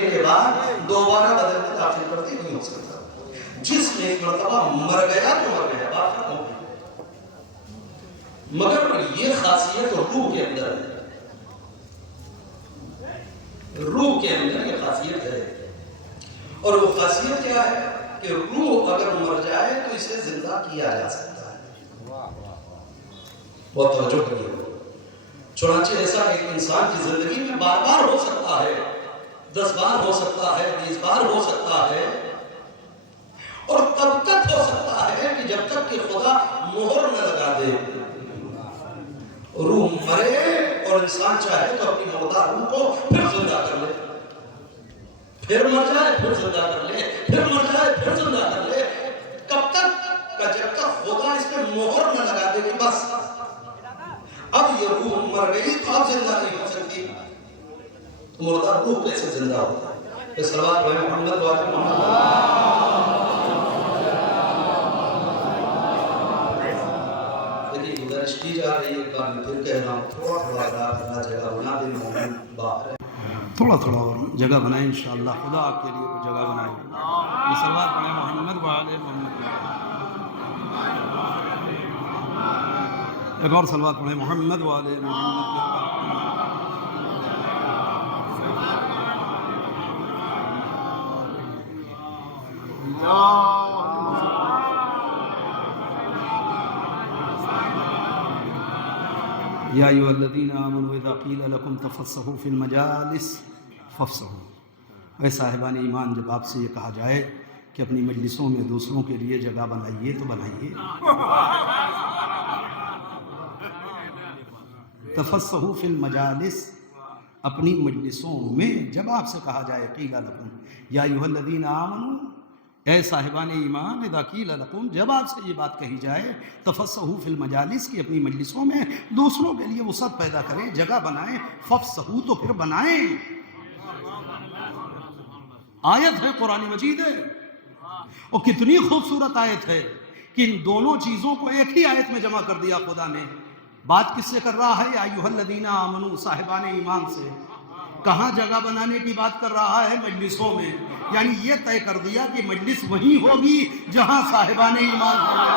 کے بعد دوبارہ بدن میں داخل کرتے نہیں ہو سکتا. جس میں ایک مرتبہ مر گیا تو مر گیا، بات ختم ہو گئی. مگر یہ خاصیت روح کے اندر ہے، روح کے اندر یہ خاصیت ہے. اور وہ خاصیت کیا ہے کہ روح اگر مر جائے تو اسے زندہ کیا جا سکتا ہے. بہت توجہ کریے. چنانچہ ایسا ایک انسان کی زندگی میں بار بار ہو سکتا ہے، 10 بار ہو سکتا ہے، 20 بار ہو سکتا ہے، اور تب تک ہو سکتا ہے کہ جب تک کہ خدا مہر نہ لگا دے. روح مرے اور انسان چاہے تو اپنی مردہ روح کو پھر زندہ کر لے، پھر مر جائے پھر زندہ کر لے، پھر مر جائے پھر زندہ کر لے. کب تک کہ جب تک خدا اس پہ مہر نہ لگا دے کہ بس اب یہ روح مر گئی تو اب زندہ نہیں ہو سکتی. تو مردہ روح کیسے زندہ ہوتا ہے؟ یہ صلوات پڑھیں محمد و آل محمد. دیکھیے گزارش کی جا رہی ہے، ایک بار میں پھر کہہ رہا ہوں، تھوڑا تھوڑا اللہ جگہ بنا دے. محمد باہر ہے، تھوڑا تھوڑا اور جگہ بنائیں انشاءاللہ. خدا آپ کے لیے کوئی جگہ بنائے. یہ صلوات پڑھیں محمد و آل محمد. ایک اور صلوات پڑھیں محمد و آل محمد. یا ایھا الذین آمنوا اذا قیل لکم تفسحوا فی المجالس فافسحوا. اے صاحبان ایمان، جب آپ سے یہ کہا جائے کہ اپنی مجلسوں میں دوسروں کے لیے جگہ بنائیے تو بنائیے. تفسحوا فی المجالس، اپنی مجلسوں میں جب آپ سے کہا جائے، قیل لکم یا ایھا الذین آمنوا، اے صاحبان ایمان، اذا قیل لکم، جب آپ سے یہ بات کہی جائے، تفسحوا فی المجالس، کی اپنی مجلسوں میں دوسروں کے لیے وسعت پیدا کریں، جگہ بنائیں. فافسحوا، تو پھر بنائیں. آیت ہے، قرآن مجید ہے، اور کتنی خوبصورت آیت ہے کہ ان دونوں چیزوں کو ایک ہی آیت میں جمع کر دیا خدا نے. بات کس سے کر رہا ہے؟ یا ایھا الذین آمنوا، صاحبان ایمان سے. کہاں جگہ بنانے کی بات کر رہا ہے؟ مجلسوں میں. یعنی یہ طے کر دیا کہ مجلس وہیں ہوگی جہاں صاحبان ایمان ہوں گے.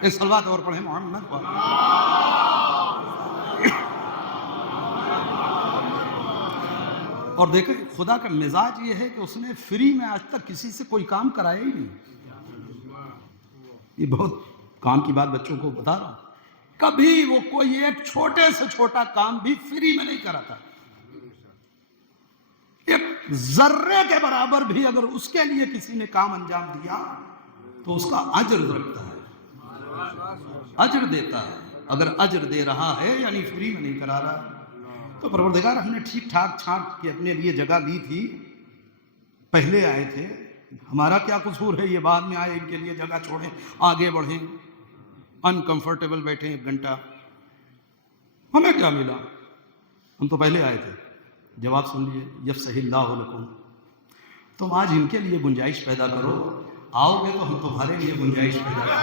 ایک صلوات اور پڑھیں محمد کو. اور دیکھیں خدا کا مزاج یہ ہے کہ اس نے فری میں آج تک کسی سے کوئی کام کرایا ہی نہیں. یہ بہت کام کی بات بچوں کو بتا رہا ہوں. کبھی وہ کوئی ایک چھوٹے سے چھوٹا کام بھی فری میں نہیں کراتا. ایک ذرے کے برابر بھی اگر اس کے لیے کسی نے کام انجام دیا تو اس کا اجر رکھتا ہے، اجر دیتا ہے. اگر اجر دے رہا ہے یعنی فری میں نہیں کرا رہا. تو پروردگار ہم نے ٹھیک ٹھاک چھانٹ کے اپنے لیے جگہ لی تھی، پہلے آئے تھے. ہمارا کیا قصور ہے یہ بعد میں آئے ان کے لیے جگہ چھوڑیں، آگے بڑھیں، انکمفرٹیبل بیٹھیں 1 گھنٹہ. ہمیں کیا ملا؟ ہم تو پہلے آئے تھے. جواب سن لیے، یفسح اللہ لکم. تم آج ان کے لیے گنجائش پیدا کرو، آؤ گے تو ہم تمہارے لیے گنجائش پیدا کریں.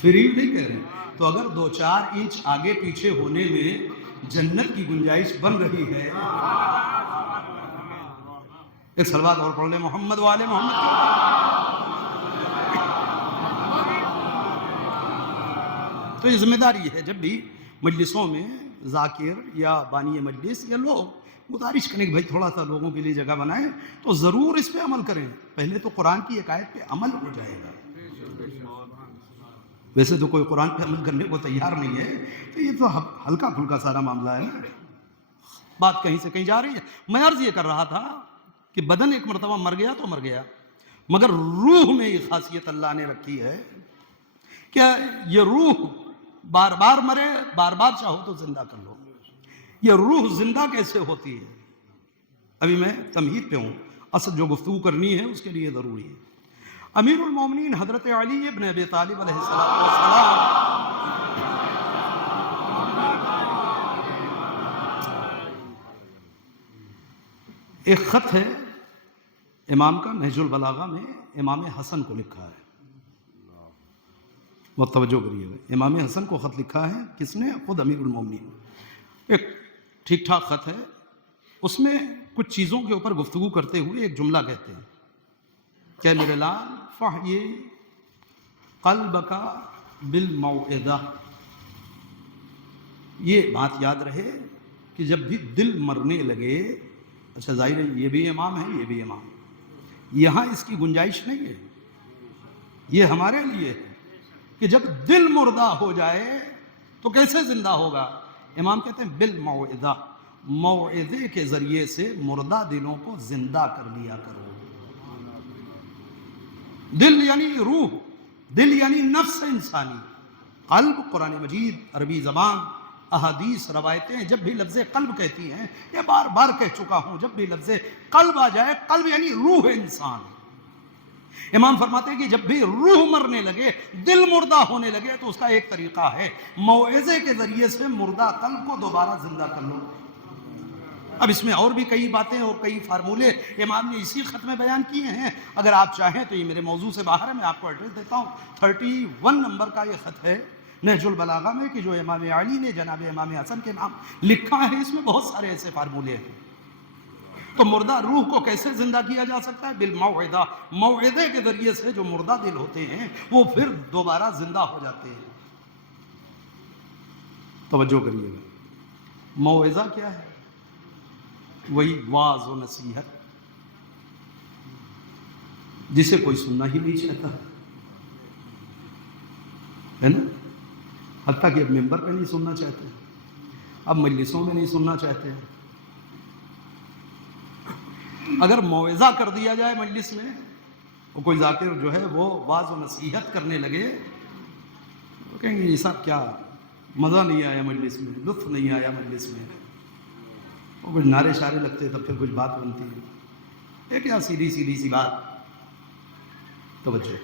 فری نہیں کہہ رہے. تو اگر 2-4 انچ آگے پیچھے ہونے میں جنت کی گنجائش بن رہی ہے. ایک صلوات اور پڑھ لیں محمد و آل محمد. تو یہ ذمہ داری ہے، جب بھی مجلسوں میں ذاکر یا بانی مجلس یا لوگ گزارش کریں کہ بھائی تھوڑا سا لوگوں کے لیے جگہ بنائیں، تو ضرور اس پہ عمل کریں. پہلے تو قرآن کی ایک آیت پہ عمل ہو جائے گا. ویسے تو کوئی قرآن پہ عمل کرنے کو تیار نہیں ہے، تو یہ تو ہلکا پھلکا سارا معاملہ ہے نا. بات کہیں سے کہیں جا رہی ہے. میں عرض یہ کر رہا تھا کہ بدن ایک مرتبہ مر گیا تو مر گیا، مگر روح میں یہ خاصیت اللہ نے رکھی ہے کہ یہ روح بار بار مرے، بار بار چاہو تو زندہ کر لو. یہ روح زندہ کیسے ہوتی ہے؟ ابھی میں تمہید پہ ہوں، اصل جو گفتگو کرنی ہے اس کے لیے ضروری ہے. امیر المومنین حضرت علی ابن ابی طالب علیہ السلام ایک خط ہے امام کا، نہج البلاغہ میں امام حسن کو لکھا ہے. وہ توجہ کریے گا، امام حسن کو خط لکھا ہے کس نے؟ خود امیر المومنین. ایک ٹھیک ٹھاک خط ہے، اس میں کچھ چیزوں کے اوپر گفتگو کرتے ہوئے ایک جملہ کہتے ہیں کہ میرے لال فحیی قلبک بالموعظہ. یہ بات یاد رہے کہ جب بھی دل مرنے لگے، اچھا ظاہر ہے یہ بھی امام ہے، یہ بھی امام، یہاں اس کی گنجائش نہیں ہے، یہ ہمارے لیے ہے کہ جب دل مردہ ہو جائے تو کیسے زندہ ہوگا؟ امام کہتے ہیں بالموعظہ، موعظے کے ذریعے سے مردہ دلوں کو زندہ کر لیا کرو. دل یعنی روح، دل یعنی نفس انسانی، قلب قرآن مجید، عربی زبان، احادیث، روایتیں جب بھی لفظ قلب کہتی ہیں، یہ بار بار کہہ چکا ہوں، جب بھی لفظ قلب آ جائے، قلب یعنی روح انسان. امام فرماتے ہیں کہ جب بھی روح مرنے لگے، دل مردہ ہونے لگے، تو اس کا ایک طریقہ ہے موعظے کے ذریعے سے مردہ قلب کو دوبارہ زندہ کر لو. اب اس میں اور بھی کئی باتیں اور کئی فارمولے امام نے اسی خط میں بیان کیے ہیں. اگر آپ چاہیں تو یہ میرے موضوع سے باہر ہے، میں آپ کو ایڈریس دیتا ہوں. 31 نمبر کا یہ خط ہے نہج البلاغہ میں، کہ جو امام علی نے جناب امام حسن کے نام لکھا ہے. اس میں بہت سارے ایسے فارمولے ہیں. تو مردہ روح کو کیسے زندہ کیا جا سکتا ہے؟ بالموعظہ، موعظے کے ذریعے سے جو مردہ دل ہوتے ہیں وہ پھر دوبارہ زندہ ہو جاتے ہیں. توجہ کریے گا، موعظہ کیا ہے؟ وہی واعظ و نصیحت جسے کوئی سننا ہی نہیں چاہتا ہے نا. حتیٰ کہ اب ممبر پہ نہیں سننا چاہتے، اب مجلسوں میں نہیں سننا چاہتے. اگر موعظہ کر دیا جائے مجلس میں، وہ کوئی ذاکر جو ہے وہ واعظ و نصیحت کرنے لگے، وہ کہیں گے یہ صاحب کیا مزہ نہیں آیا مجلس میں، لطف نہیں آیا مجلس میں. وہ کچھ نعرے شارے لگتے تب پھر کچھ بات بنتی ہے. ایک یا سیدھی سی بات. توجہ،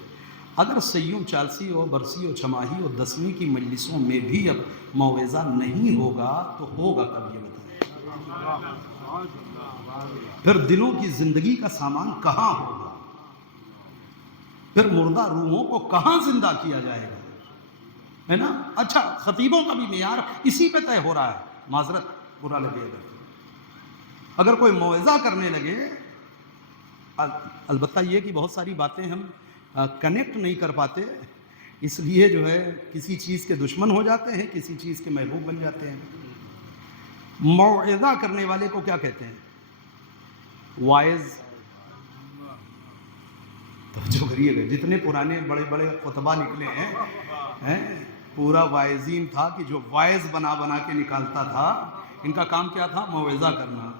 اگر سیوں چالسی اور برسی اور چھماہی اور دسویں کی مجلسوں میں بھی اب موعظہ نہیں ہوگا تو ہوگا کب؟ یہ بتائیں. پھر دلوں کی زندگی کا سامان کہاں ہوگا؟ پھر مردہ روحوں کو کہاں زندہ کیا جائے گا؟ ہے نا. اچھا، خطیبوں کا بھی معیار اسی پہ طے ہو رہا ہے. معذرت برا لگے اگر کوئی موعظہ کرنے لگے، البتہ یہ کہ بہت ساری باتیں ہم کنیکٹ نہیں کر پاتے، اس لیے جو ہے کسی چیز کے دشمن ہو جاتے ہیں، کسی چیز کے محبوب بن جاتے ہیں. موعظہ کرنے والے کو کیا کہتے ہیں؟ وائز. توجہ کریے گا، جتنے پرانے بڑے بڑے خطبہ نکلے ہیں، پورا وائزین تھا کہ جو وائز بنا بنا کے نکالتا تھا. ان کا کام کیا تھا؟ موعظہ کرنا.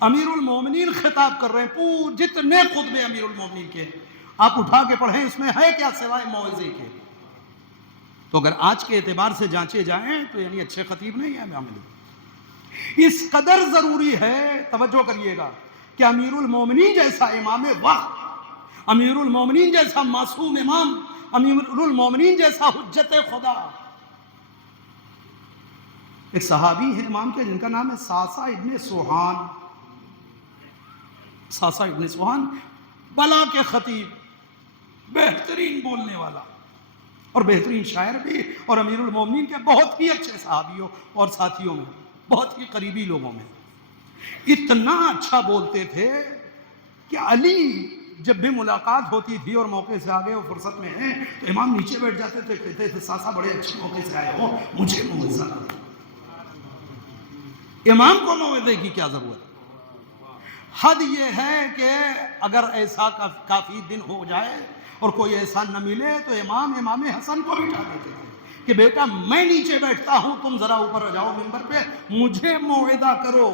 امیر المومنین خطاب کر رہے ہیں، جتنے خطبے امیر المومنین کے آپ اٹھا کے پڑھیں، اس میں ہے کیا سوائے موعظے کے؟ تو اگر آج کے اعتبار سے جانچے جائیں تو یعنی اچھے خطیب نہیں ہیں معاملے. اس قدر ضروری ہے، توجہ کریے گا، کہ امیر المومنین جیسا امام وقت، امیر المومنین جیسا معصوم امام، امیر المومنین جیسا حجت خدا. ایک صحابی ہے امام کے جن کا نام ہے ساسا ابن سوہان. ساسا ابن سوہان بلا کے خطیب، بہترین بولنے والا اور بہترین شاعر بھی، اور امیر المومنین کے بہت ہی اچھے صحابیوں اور ساتھیوں میں، بہت ہی قریبی لوگوں میں. اتنا اچھا بولتے تھے کہ علی جب بھی ملاقات ہوتی تھی اور موقع سے آگے وہ فرصت میں ہیں تو امام نیچے بیٹھ جاتے تھے، کہتے تھے ساسا بڑے اچھے موقع سے آئے ہو، مجھے موعظہ کرو. امام کو موعظے کی کیا ضرورت؟ حد یہ ہے کہ اگر ایسا کافی دن ہو جائے اور کوئی ایسا نہ ملے تو امام حسن کو بٹھا دیتے تھے کہ بیٹا میں نیچے بیٹھتا ہوں، تم ذرا اوپر جاؤ ممبر پہ، مجھے موعظہ کرو.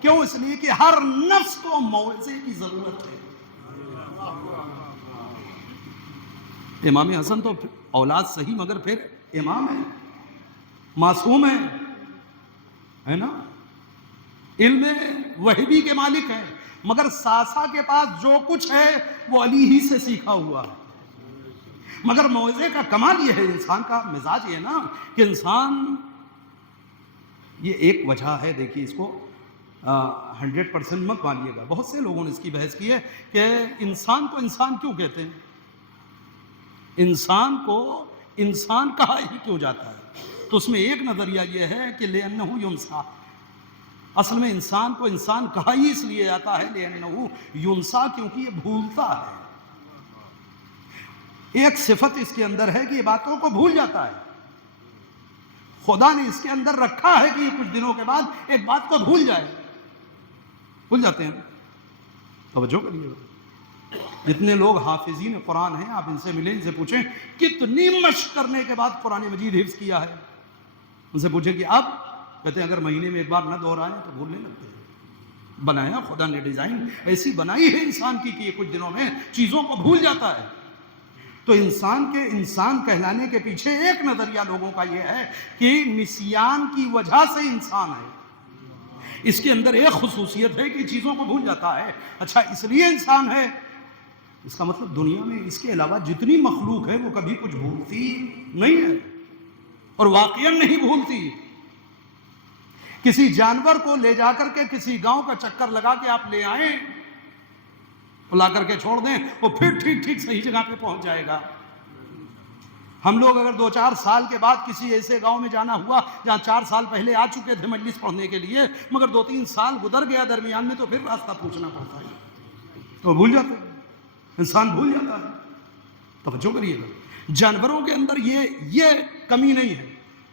کیوں؟ اس لیے کہ ہر نفس کو موعظے کی ضرورت ہے. امام حسن تو اولاد صحیح مگر پھر امام ہے، معصوم ہے نا، علم وحبی کے مالک ہے، مگر ساسا کے پاس جو کچھ ہے وہ علی ہی سے سیکھا ہوا ہے. مگر موعظے کا کمال یہ ہے، انسان کا مزاج یہ ہے نا کہ انسان، یہ ایک وجہ ہے، دیکھیے اس کو 100% مت مانیے گا، بہت سے لوگوں نے اس کی بحث کی ہے کہ انسان کو انسان کیوں کہتے ہیں. انسان کو انسان کہا ہی کیوں جاتا ہے؟ تو اس میں ایک نظریہ یہ ہے کہ لِأَنَّهُ يُنْسَى، اصل میں انسان کو انسان کہا ہی اس لیے جاتا ہے لِأَنَّهُ يُنْسَى، کیونکہ یہ بھولتا ہے۔ ایک صفت اس کے اندر ہے کہ یہ باتوں کو بھول جاتا ہے۔ خدا نے اس کے اندر رکھا ہے کہ یہ کچھ دنوں کے بعد ایک بات کو بھول جائے، بھول جاتے ہیں۔ توجہ کریے گا، جتنے لوگ حافظین قرآن ہیں آپ ان سے ملیں، ان سے پوچھیں کتنی مشق کرنے کے بعد قرآن مجید حفظ کیا ہے، ان سے پوچھیں کہ اب کہتے ہیں اگر مہینے میں ایک بار نہ دہرائیں تو بھولنے لگتے ہیں۔ بنایا خدا نے، ڈیزائن ایسی بنائی ہے انسان کی کہ یہ کچھ دنوں میں چیزوں کو بھول جاتا ہے۔ تو انسان کے انسان کہلانے کے پیچھے ایک نظریہ لوگوں کا یہ ہے کہ نسیان کی وجہ سے انسان ہے۔ اس کے اندر ایک خصوصیت ہے کہ چیزوں کو بھول جاتا ہے۔ اچھا، اس لیے انسان ہے، اس کا مطلب دنیا میں اس کے علاوہ جتنی مخلوق ہے وہ کبھی کچھ بھولتی نہیں ہے، اور واقعاً نہیں بھولتی۔ کسی جانور کو لے جا کر کے کسی گاؤں کا چکر لگا کے آپ لے آئیں، لا کر کے چھوڑ دیں، وہ پھر ٹھیک ٹھیک صحیح جگہ پہ پہنچ جائے گا۔ ہم لوگ اگر 2-4 سال کے بعد کسی ایسے گاؤں میں جانا ہوا جہاں 4 سال پہلے آ چکے تھے مجلس پڑھنے کے لیے، مگر 2-3 سال گزر گیا درمیان میں، تو پھر راستہ پوچھنا پڑتا ہے، تو بھول جاتے ہیں، انسان بھول جاتا ہے۔ توجہ کریے گا، جانوروں کے اندر یہ کمی نہیں ہے،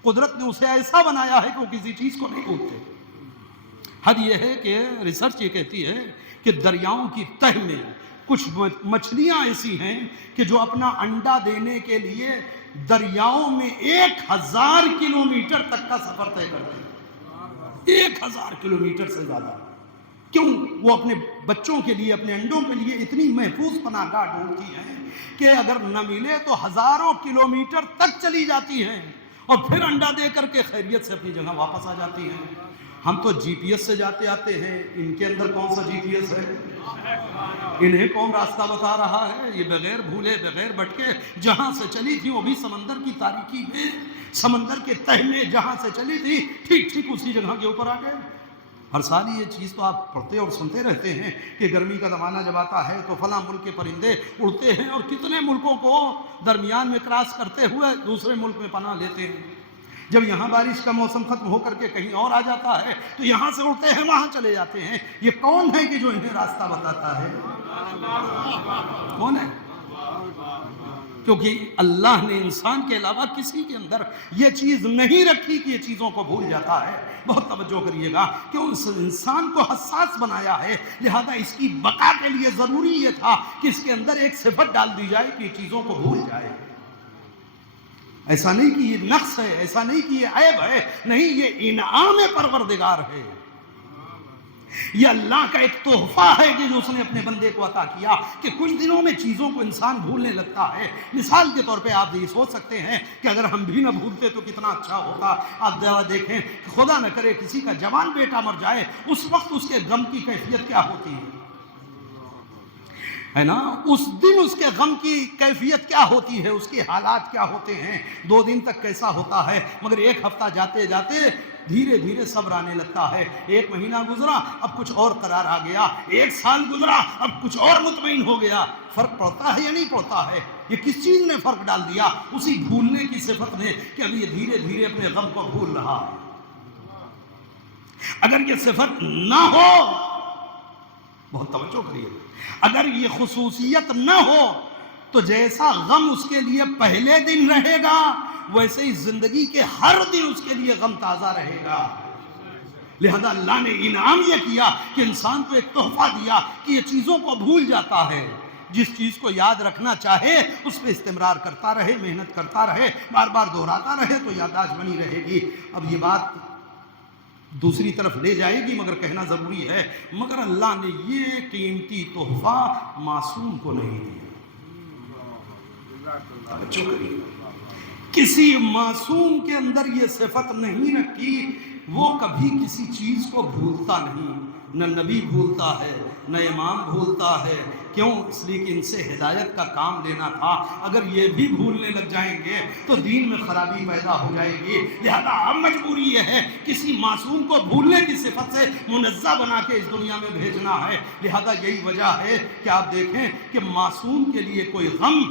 قدرت نے اسے ایسا بنایا ہے کہ وہ کسی چیز کو نہیں بھولتے۔ حد یہ ہے کہ ریسرچ یہ کہتی ہے کہ دریاؤں کی تہ میں کچھ مچھلیاں ایسی ہیں کہ جو اپنا انڈا دینے کے لیے دریاؤں میں 1000 کلومیٹر تک کا سفر طے کرتے ہیں۔ 1000 کلومیٹر سے زیادہ۔ کیوں؟ وہ اپنے بچوں کے لیے، اپنے انڈوں کے لیے اتنی محفوظ پناہ گاہ ڈھونڈتی ہیں کہ اگر نہ ملے تو ہزاروں کلومیٹر تک چلی جاتی ہیں، اور پھر انڈا دے کر کے خیریت سے اپنی جگہ واپس آ جاتی ہیں۔ ہم تو جی پی ایس سے جاتے آتے ہیں، ان کے اندر کون سا جی پی ایس ہے؟ انہیں کون راستہ بتا رہا ہے؟ یہ بغیر بھولے بغیر بھٹکے جہاں سے چلی تھی، وہ بھی سمندر کی تاریکی میں، سمندر کے تہ میں جہاں سے چلی تھی، ٹھیک ٹھیک اسی جگہ کے اوپر آ گئے۔ ہر سال یہ چیز تو آپ پڑھتے اور سنتے رہتے ہیں کہ گرمی کا زمانہ جب آتا ہے تو فلاں ملک کے پرندے اڑتے ہیں اور کتنے ملکوں کو درمیان میں کراس کرتے ہوئے دوسرے ملک میں پناہ لیتے ہیں۔ جب یہاں بارش کا موسم ختم ہو کر کے کہیں اور آ جاتا ہے تو یہاں سے اڑتے ہیں وہاں چلے جاتے ہیں۔ یہ کون ہے کہ جو انہیں راستہ بتاتا ہے؟ کون ہے؟ کیونکہ اللہ نے انسان کے علاوہ کسی کے اندر یہ چیز نہیں رکھی کہ یہ چیزوں کو بھول جاتا ہے۔ بہت توجہ کریے گا کہ اس انسان کو حساس بنایا ہے، لہذا اس کی بقا کے لیے ضروری یہ تھا کہ اس کے اندر ایک صفت ڈال دی جائے کہ یہ چیزوں کو بھول جائے۔ ایسا نہیں کہ یہ نقص ہے، ایسا نہیں کہ یہ عیب ہے، نہیں، یہ انعام پروردگار ہے، یہ اللہ کا ایک تحفہ ہے کہ جو اس نے اپنے بندے کو عطا کیا کہ کچھ دنوں میں چیزوں کو انسان بھولنے لگتا ہے۔ مثال کے طور پہ آپ یہ سوچ سکتے ہیں کہ اگر ہم بھی نہ بھولتے تو کتنا اچھا ہوتا۔ آپ ذرا دیکھیں کہ خدا نہ کرے کسی کا جوان بیٹا مر جائے، اس وقت اس کے غم کی کیفیت کیا ہوتی ہے نا؟ اس دن اس کے غم کی کیفیت کیا ہوتی ہے، اس کے حالات کیا ہوتے ہیں، 2 دن تک کیسا ہوتا ہے، مگر 1 ہفتہ جاتے جاتے دھیرے دھیرے صبر آنے لگتا ہے۔ 1 مہینہ گزرا، اب کچھ اور قرار آ گیا۔ 1 سال گزرا، اب کچھ اور مطمئن ہو گیا۔ فرق پڑتا ہے یا نہیں پڑتا ہے؟ یہ کس چیز نے فرق ڈال دیا؟ اسی بھولنے کی صفت نے کہ اب یہ دھیرے دھیرے اپنے غم کو بھول رہا ہے۔ اگر یہ صفت نہ ہو، بہت توجہ کریے، اگر یہ خصوصیت نہ ہو تو جیسا غم اس کے لیے پہلے دن رہے گا ویسے ہی زندگی کے ہر دن اس کے لیے غم تازہ رہے گا۔ لہذا اللہ نے انعام یہ کیا کہ انسان کو ایک تحفہ دیا کہ یہ چیزوں کو بھول جاتا ہے۔ جس چیز کو یاد رکھنا چاہے اس پہ استمرار کرتا رہے، محنت کرتا رہے، بار بار دہراتا رہے تو یادداشت بنی رہے گی۔ اب یہ بات دوسری طرف لے جائے گی مگر کہنا ضروری ہے، مگر اللہ نے یہ قیمتی تحفہ معصوم کو نہیں دیا۔ کسی معصوم کے اندر یہ صفت نہیں رکھی، وہ کبھی کسی چیز کو بھولتا نہیں، نہ نبی بھولتا ہے نہ امام بھولتا ہے۔ کیوں؟ اس لیے کہ ان سے ہدایت کا کام لینا تھا۔ اگر یہ بھی بھولنے لگ جائیں گے تو دین میں خرابی پیدا ہو جائے گی۔ لہذا اب مجبوری یہ ہے کسی معصوم کو بھولنے کی صفت سے منزہ بنا کے اس دنیا میں بھیجنا ہے۔ لہذا یہی وجہ ہے کہ آپ دیکھیں کہ معصوم کے لیے کوئی غم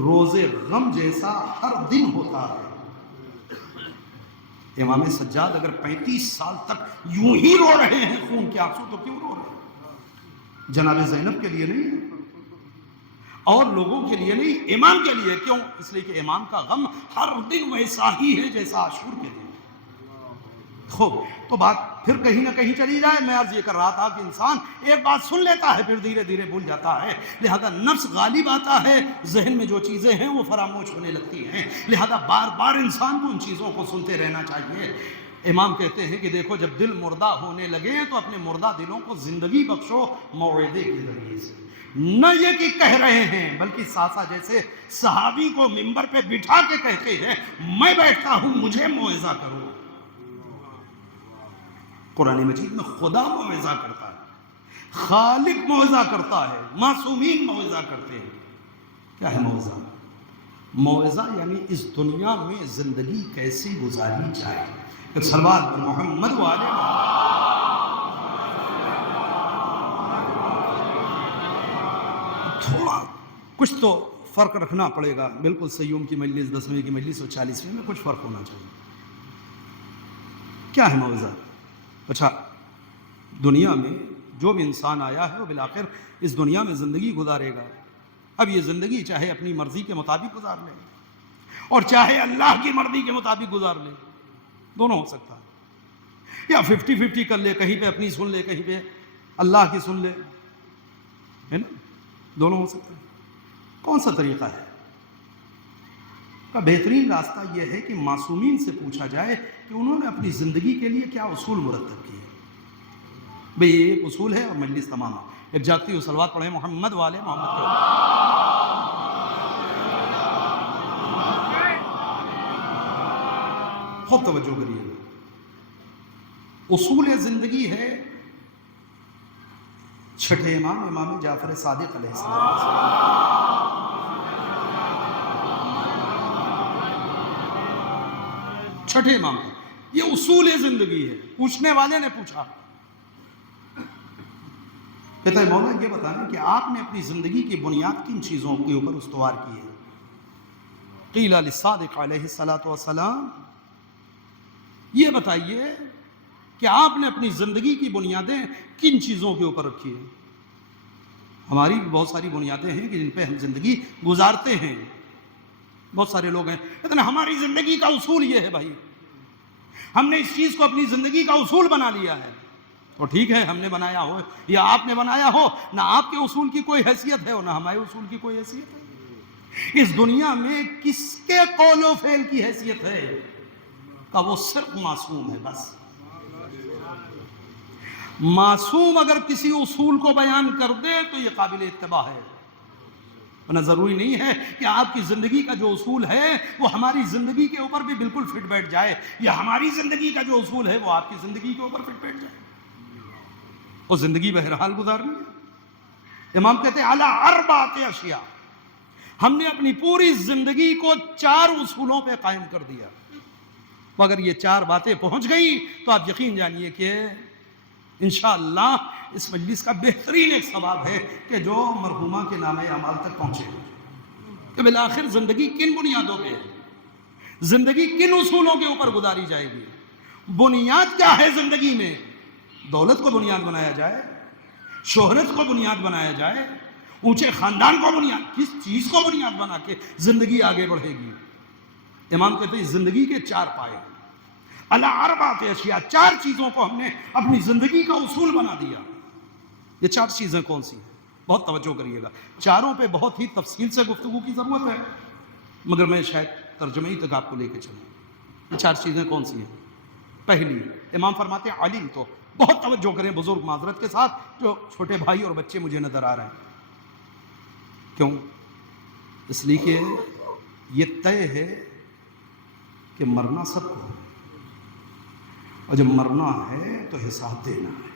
روز غم جیسا ہر دن ہوتا ہے. امام سجاد اگر 35 سال تک یوں ہی رو رہے ہیں خون کے آنسو تو کیوں رو رہے ہیں؟ جناب زینب کے لیے نہیں اور لوگوں کے لیے نہیں، امام کے لیے. کیوں؟ اس لیے کہ امام کا غم ہر دن ویسا ہی ہے جیسا عاشور کے دن. خوب، تو بات پھر کہیں نہ کہیں چلی جائے. میں عرض یہ کر رہا تھا کہ انسان ایک بات سن لیتا ہے پھر دھیرے دھیرے بھول جاتا ہے، لہذا نفس غالب آتا ہے، ذہن میں جو چیزیں ہیں وہ فراموش ہونے لگتی ہیں، لہذا بار بار انسان کو ان چیزوں کو سنتے رہنا چاہیے. امام کہتے ہیں کہ دیکھو جب دل مردہ ہونے لگے تو اپنے مردہ دلوں کو زندگی بخشو موعظے کے ذریعے سے. نہ یہ کہ کہہ رہے ہیں بلکہ ساسا جیسے صحابی کو منبر پہ بٹھا کے کہتے ہیں میں بیٹھتا ہوں مجھے موعظہ کرو. قرآن مجید میں خدا موعظہ کرتا ہے، خالق موعظہ کرتا ہے، معصومین موعظہ کرتے ہیں. کیا ہے موعظہ؟ موعظہ یعنی اس دنیا میں زندگی کیسے گزاری جائے. ایک صلوات پر محمد والے تھوڑا کچھ تو فرق رکھنا پڑے گا. بالکل سیوم کی مجلس، 10ویں کی مجلس اور 40ویں میں کچھ فرق ہونا چاہیے. کیا ہے موعظہ؟ اچھا، دنیا میں جو بھی انسان آیا ہے وہ بالآخر اس دنیا میں زندگی گزارے گا. اب یہ زندگی چاہے اپنی مرضی کے مطابق گزار لے اور چاہے اللہ کی مرضی کے مطابق گزار لے، دونوں ہو سکتا ہے. یا 50-50 کر لے، کہیں پہ اپنی سن لے کہیں پہ اللہ کی سن لے، ہے نا؟ دونوں ہو سکتا ہے. کون سا طریقہ ہے؟ کا بہترین راستہ یہ ہے کہ معصومین سے پوچھا جائے کہ انہوں نے اپنی زندگی کے لیے کیا اصول مرتب کیے. بھئی یہ ایک اصول ہے اور مجلس تمام. ایک جاگتی ہوئی صلوات پڑھیں محمد والے محمد کے. خوب توجہ کریے. اصول زندگی ہے چھٹے امام امام جعفر صادق علیہ السلام. چھٹے امام کا یہ اصول زندگی ہے. پوچھنے والے نے پوچھا، کہتا ہے مولا یہ بتائیں کہ آپ نے اپنی زندگی کی بنیاد کن چیزوں کے اوپر استوار کی ہے؟ قیل للصادق علیہ الصلوۃ والسلام، یہ بتائیے کہ آپ نے اپنی زندگی کی بنیادیں کن چیزوں کے اوپر رکھی ہیں؟ ہماری بھی بہت ساری بنیادیں ہیں کہ جن پہ ہم زندگی گزارتے ہیں. بہت سارے لوگ ہیں لیکن ہماری زندگی کا اصول یہ ہے. بھائی ہم نے اس چیز کو اپنی زندگی کا اصول بنا لیا ہے. تو ٹھیک ہے، ہم نے بنایا ہو یا آپ نے بنایا ہو، نہ آپ کے اصول کی کوئی حیثیت ہے اور نہ ہمارے اصول کی کوئی حیثیت ہے. اس دنیا میں کس کے قول و فعل کی حیثیت ہے؟ کہ وہ صرف معصوم ہے. بس معصوم اگر کسی اصول کو بیان کر دے تو یہ قابل اتباع ہے. ورنہ ضروری نہیں ہے کہ آپ کی زندگی کا جو اصول ہے وہ ہماری زندگی کے اوپر بھی بالکل فٹ بیٹھ جائے، یا ہماری زندگی کا جو اصول ہے وہ آپ کی زندگی کے اوپر فٹ بیٹھ جائے. وہ زندگی بہرحال گزارنی ہے. امام کہتے ہیں علی اربعۃ اشیاء، ہم نے اپنی پوری زندگی کو 4 اصولوں پہ قائم کر دیا. اگر یہ 4 باتیں پہنچ گئی تو آپ یقین جانیے کہ انشاءاللہ اس مجلس کا بہترین ایک ثواب ہے کہ جو مرحومہ کے نام اعمال تک پہنچے. کہ بالآخر زندگی کن بنیادوں پہ ہے، زندگی کن اصولوں کے اوپر گزاری جائے گی. بنیاد کیا ہے زندگی میں؟ دولت کو بنیاد بنایا جائے، شہرت کو بنیاد بنایا جائے، اونچے خاندان کو بنیاد، کس چیز کو بنیاد بنا کے زندگی آگے بڑھے گی؟ امام کہتے ہیں زندگی کے 4 پائے علی اربعۃ اشیاء، 4 چیزوں کو ہم نے اپنی زندگی کا اصول بنا دیا. یہ 4 چیزیں کون سی ہیں؟ بہت توجہ کریے گا. چاروں پہ بہت ہی تفصیل سے گفتگو کی ضرورت ہے، مگر میں شاید ترجمے ہی تک آپ کو لے کے چلوں. یہ 4 چیزیں کون سی ہیں؟ پہلی، امام فرماتے ہیں علم. تو بہت توجہ کریں بزرگ، معذرت کے ساتھ جو چھوٹے بھائی اور بچے مجھے نظر آ رہے ہیں. کیوں؟ اس لیے کہ یہ طے ہے کہ مرنا سب کو، اور جب مرنا ہے تو حساب دینا ہے،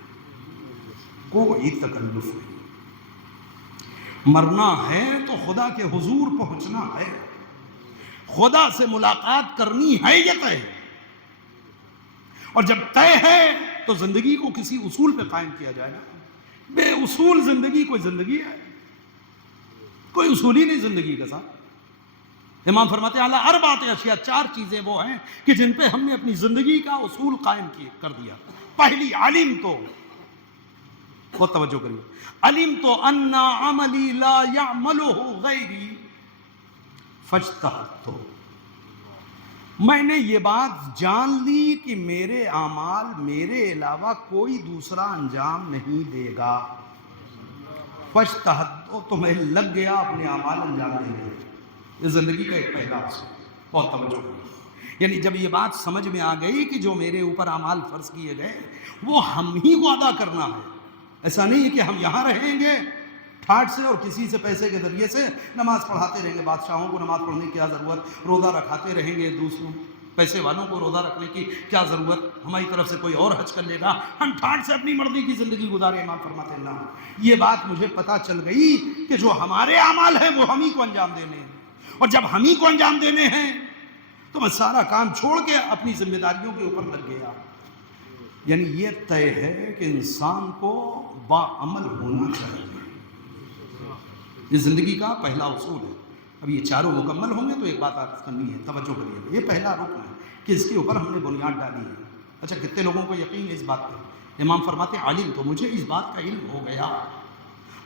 کوئی تکلف نہیں. مرنا ہے تو خدا کے حضور پہنچنا ہے، خدا سے ملاقات کرنی ہے، یہ طے ہے. اور جب طے ہے تو زندگی کو کسی اصول پہ قائم کیا جائے گا. بے اصول زندگی کوئی زندگی ہے؟ کوئی اصول ہی نہیں زندگی کے ساتھ. امام فرماتے ہیں اعلیٰ اربعۃ اشیاء، 4 چیزیں وہ ہیں کہ جن پہ ہم نے اپنی زندگی کا اصول قائم کر دیا. پہلی، علم تو، بہت توجہ کریے، علم تو ان عملی لا یعملہ غیری فاجتہدت، میں نے یہ بات جان لی کہ میرے اعمال میرے علاوہ کوئی دوسرا انجام نہیں دے گا. فاجتہدت، تو میں لگ گیا اپنے اعمال انجام دینے میں. یہ زندگی کا ایک پہلا اصول، بہت توجہ کریں. یعنی جب یہ بات سمجھ میں آ گئی کہ جو میرے اوپر اعمال فرض کیے گئے وہ ہم ہی کو ادا کرنا ہے. ایسا نہیں ہے کہ ہم یہاں رہیں گے ٹھاٹ سے اور کسی سے پیسے کے ذریعے سے نماز پڑھاتے رہیں گے. بادشاہوں کو نماز پڑھنے کی کیا ضرورت، روزہ رکھاتے رہیں گے، دوسروں پیسے والوں کو روزہ رکھنے کی کیا ضرورت، ہماری طرف سے کوئی اور حج کر لے گا، ہم ٹھاٹ سے اپنی مرضی کی زندگی گزارے. امام فرماتے ہیں نہ، یہ بات مجھے پتہ چل گئی کہ جو ہمارے اعمال ہیں وہ ہم ہی کو انجام دینے ہیں، اور جب ہم ہی کو انجام دینے ہیں تو میں سارا کام چھوڑ کے اپنی ذمہ داریوں کے اوپر لگ گیا. یعنی یہ طے ہے کہ انسان کو باعمل ہونا چاہیے. یہ زندگی کا پہلا اصول ہے. اب یہ چاروں مکمل ہوں گے تو ایک بات عرض کرنی ہے، توجہ کریے. یہ پہلا رکن ہے کہ اس کے اوپر ہم نے بنیاد ڈالی ہے. اچھا، کتنے لوگوں کو یقین ہے اس بات پہ؟ امام فرماتے ہیں علم تو، مجھے اس بات کا علم ہو گیا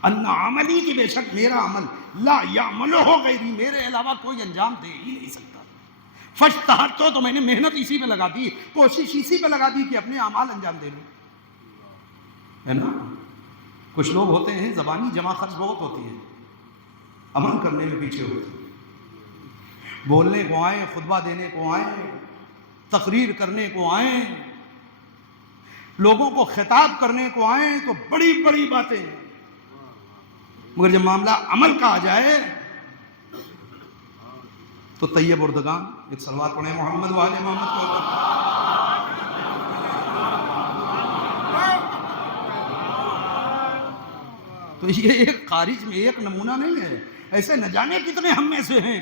ان عملی، کی بے شک میرا عمل لا یعملہ غیری، میرے علاوہ کوئی انجام دے ہی نہیں سکتا. فاجتہدت، تو میں نے محنت اسی پہ لگا دی، کوشش اسی پہ لگا دی کہ اپنے اعمال انجام دے لوں. ہے نا، کچھ لوگ ہوتے ہیں زبانی جمع خرچ بہت ہوتی ہے، عمل کرنے میں پیچھے ہوتے ہیں. بولنے کو آئیں، خطبہ دینے کو آئیں، تقریر کرنے کو آئیں، لوگوں کو خطاب کرنے کو آئیں تو بڑی بڑی باتیں، مگر جب معاملہ عمل کا آ جائے تو طیب اردگان. ایک صلوات پڑھیں محمد و آل محمد کو. تو یہ ایک خارج میں ایک نمونہ نہیں ہے، ایسے نہ جانے کتنے ہم میں سے ہیں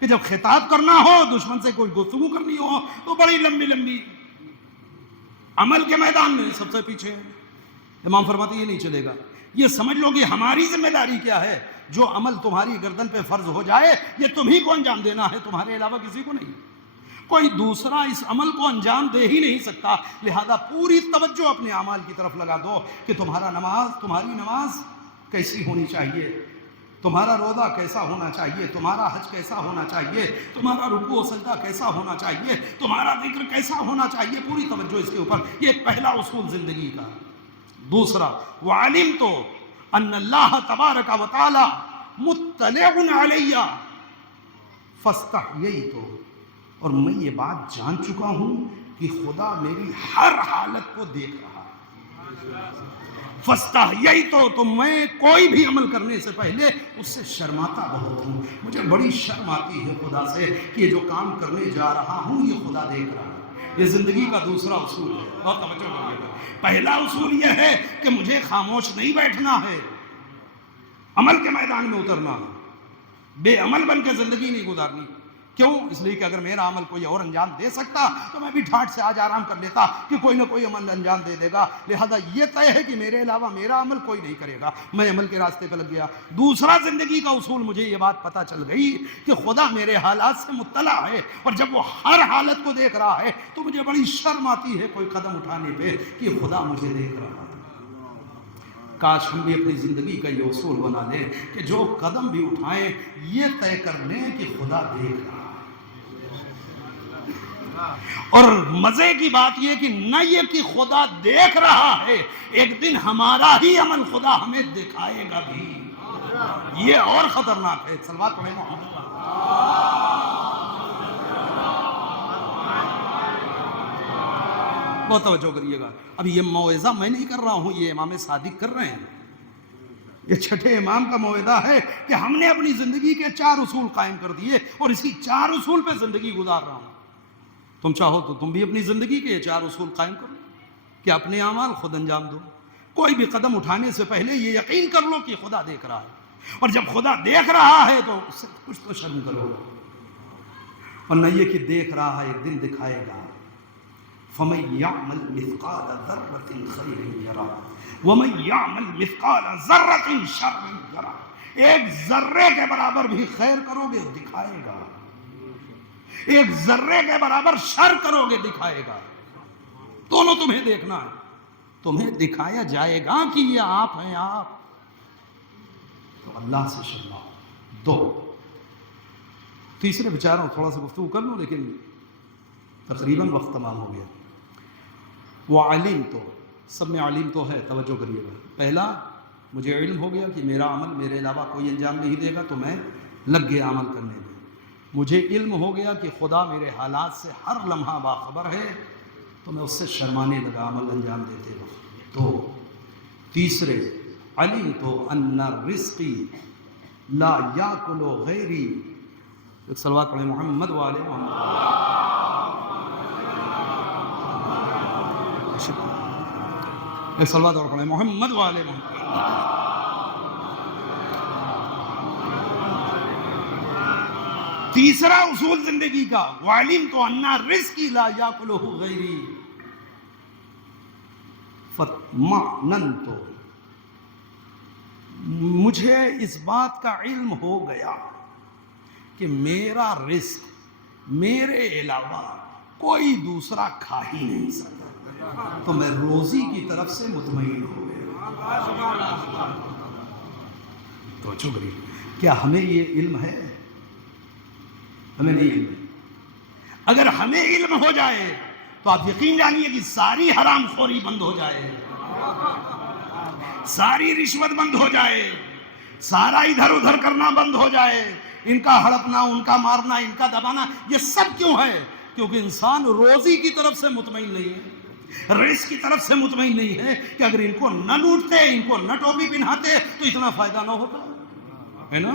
کہ جب خطاب کرنا ہو، دشمن سے کوئی گفتگو کرنی ہو تو بڑی لمبی لمبی، عمل کے میدان میں سب سے پیچھے. امام فرماتے یہ نہیں چلے گا. یہ سمجھ لو کہ ہماری ذمہ داری کیا ہے، جو عمل تمہاری گردن پہ فرض ہو جائے یہ تمہیں کو انجام دینا ہے، تمہارے علاوہ کسی کو نہیں. کوئی دوسرا اس عمل کو انجام دے ہی نہیں سکتا. لہذا پوری توجہ اپنے اعمال کی طرف لگا دو کہ تمہاری نماز کیسی ہونی چاہیے، تمہارا روزہ کیسا ہونا چاہیے، تمہارا حج کیسا ہونا چاہیے، تمہارا رکوع و سجدہ کیسا ہونا چاہیے، تمہارا ذکر کیسا ہونا چاہیے. پوری توجہ اس کے اوپر. یہ پہلا اصول زندگی کا. دوسرا، وعلمت ان اللہ تبارک و تعالی مطلع علی فاستحییت، اور میں یہ بات جان چکا ہوں کہ خدا میری ہر حالت کو دیکھ رہا ہے. فاستحییت، تو میں کوئی بھی عمل کرنے سے پہلے اس سے شرماتا بہت ہوں. مجھے بڑی شرم آتی ہے خدا سے کہ یہ جو کام کرنے جا رہا ہوں یہ خدا دیکھ رہا ہے. یہ زندگی کا دوسرا اصول ہے. بہت توجہ کریے گا. پہلا اصول یہ ہے کہ مجھے خاموش نہیں بیٹھنا ہے، عمل کے میدان میں اترنا ہے. بے عمل بن کے زندگی نہیں گزارنی. کیوں؟ اس لیے کہ اگر میرا عمل کوئی اور انجام دے سکتا تو میں بھی ٹھاٹ سے آج آرام کر لیتا کہ کوئی نہ کوئی عمل انجام دے گا. لہذا یہ طے ہے کہ میرے علاوہ میرا عمل کوئی نہیں کرے گا. میں عمل کے راستے پہ لگ گیا. دوسرا زندگی کا اصول، مجھے یہ بات پتہ چل گئی کہ خدا میرے حالات سے مطلع ہے، اور جب وہ ہر حالت کو دیکھ رہا ہے تو مجھے بڑی شرم آتی ہے کوئی قدم اٹھانے پہ کہ خدا مجھے دیکھ رہا ہے. کاش ہم بھی اپنی زندگی کا یہ اصول بنا لیں کہ جو قدم بھی اٹھائیں یہ طے کر لیں کہ خدا دیکھ رہا ہے. اور مزے کی بات یہ کہ نہ یہ کہ خدا دیکھ رہا ہے، ایک دن ہمارا ہی عمل خدا ہمیں دکھائے گا بھی. یہ اور خطرناک ہے. صلوات پڑھیں محمد. بہت توجہ کریے گا. اب یہ موعظہ میں نہیں کر رہا ہوں، یہ امام صادق کر رہے ہیں. یہ چھٹے امام کا موعظہ ہے کہ ہم نے اپنی زندگی کے 4 اصول قائم کر دیے اور اسی 4 اصول پہ زندگی گزار رہا ہوں. تم چاہو تو تم بھی اپنی زندگی کے 4 اصول قائم کرو کہ اپنے اعمال خود انجام دو. کوئی بھی قدم اٹھانے سے پہلے یہ یقین کر لو کہ خدا دیکھ رہا ہے، اور جب خدا دیکھ رہا ہے تو اس سے کچھ تو شرم کرو. اور نہ یہ کہ دیکھ رہا ہے، ایک دن دکھائے گا. فَمَن يَعْمَلْ مِثْقَالَ ذَرَّةٍ خَيْرًا يَرَهُ وَمَن يَعْمَلْ مِثْقَالَ ذَرَّةٍ شَرًّا يَرَهُ. ایک ذرے کے برابر بھی خیر کرو گے دکھائے گا. ایک ذرے کے برابر شر کرو گے دکھائے گا. دونوں تمہیں دیکھنا ہے. تمہیں دکھایا جائے گا کہ یہ آپ ہیں آپ. تو اللہ سے شرماؤ. 2. تیسرے بیچاروں تھوڑا سا گفتگو کر لوں لیکن تقریباً وقت تمام ہو گیا. وہ علیم تو سب میں علیم تو ہے, توجہ کریے گا. پہلا, مجھے علم ہو گیا کہ میرا عمل میرے علاوہ کوئی انجام نہیں دے گا تو میں لگ گیا عمل کرنے میں. مجھے علم ہو گیا کہ خدا میرے حالات سے ہر لمحہ باخبر ہے تو میں اس سے شرمانے لگا عمل انجام دیتے وقت. تو تیسرے, علیم تو ان رزقی لا یاکل غیری. ایک صلوات پڑھیں محمد والے محمد. ایک صلوات اور پڑھیں محمد والے محمد. تیسرا اصول زندگی کا, وعلم تو انا رزقی لا یاکلہ غیری فاطمأننت. مجھے اس بات کا علم ہو گیا کہ میرا رزق میرے علاوہ کوئی دوسرا کھا ہی نہیں سکتا تو میں روزی کی طرف سے مطمئن ہو گیا. تو چکری, کیا ہمیں یہ علم ہے؟ ہمیں نہیں علم. اگر ہمیں علم ہو جائے تو آپ یقین جانیے کہ ساری حرام خوری بند ہو جائے, ساری رشوت بند ہو جائے, سارا ادھر ادھر کرنا بند ہو جائے, ان کا ہڑپنا, ان کا مارنا, ان کا دبانا. یہ سب کیوں ہے؟ کیونکہ انسان روزی کی طرف سے مطمئن نہیں ہے, رزق کی طرف سے مطمئن نہیں ہے کہ اگر ان کو نہ لوٹتے, ان کو نہ ٹوپی پہناتے تو اتنا فائدہ نہ ہوتا ہے نا.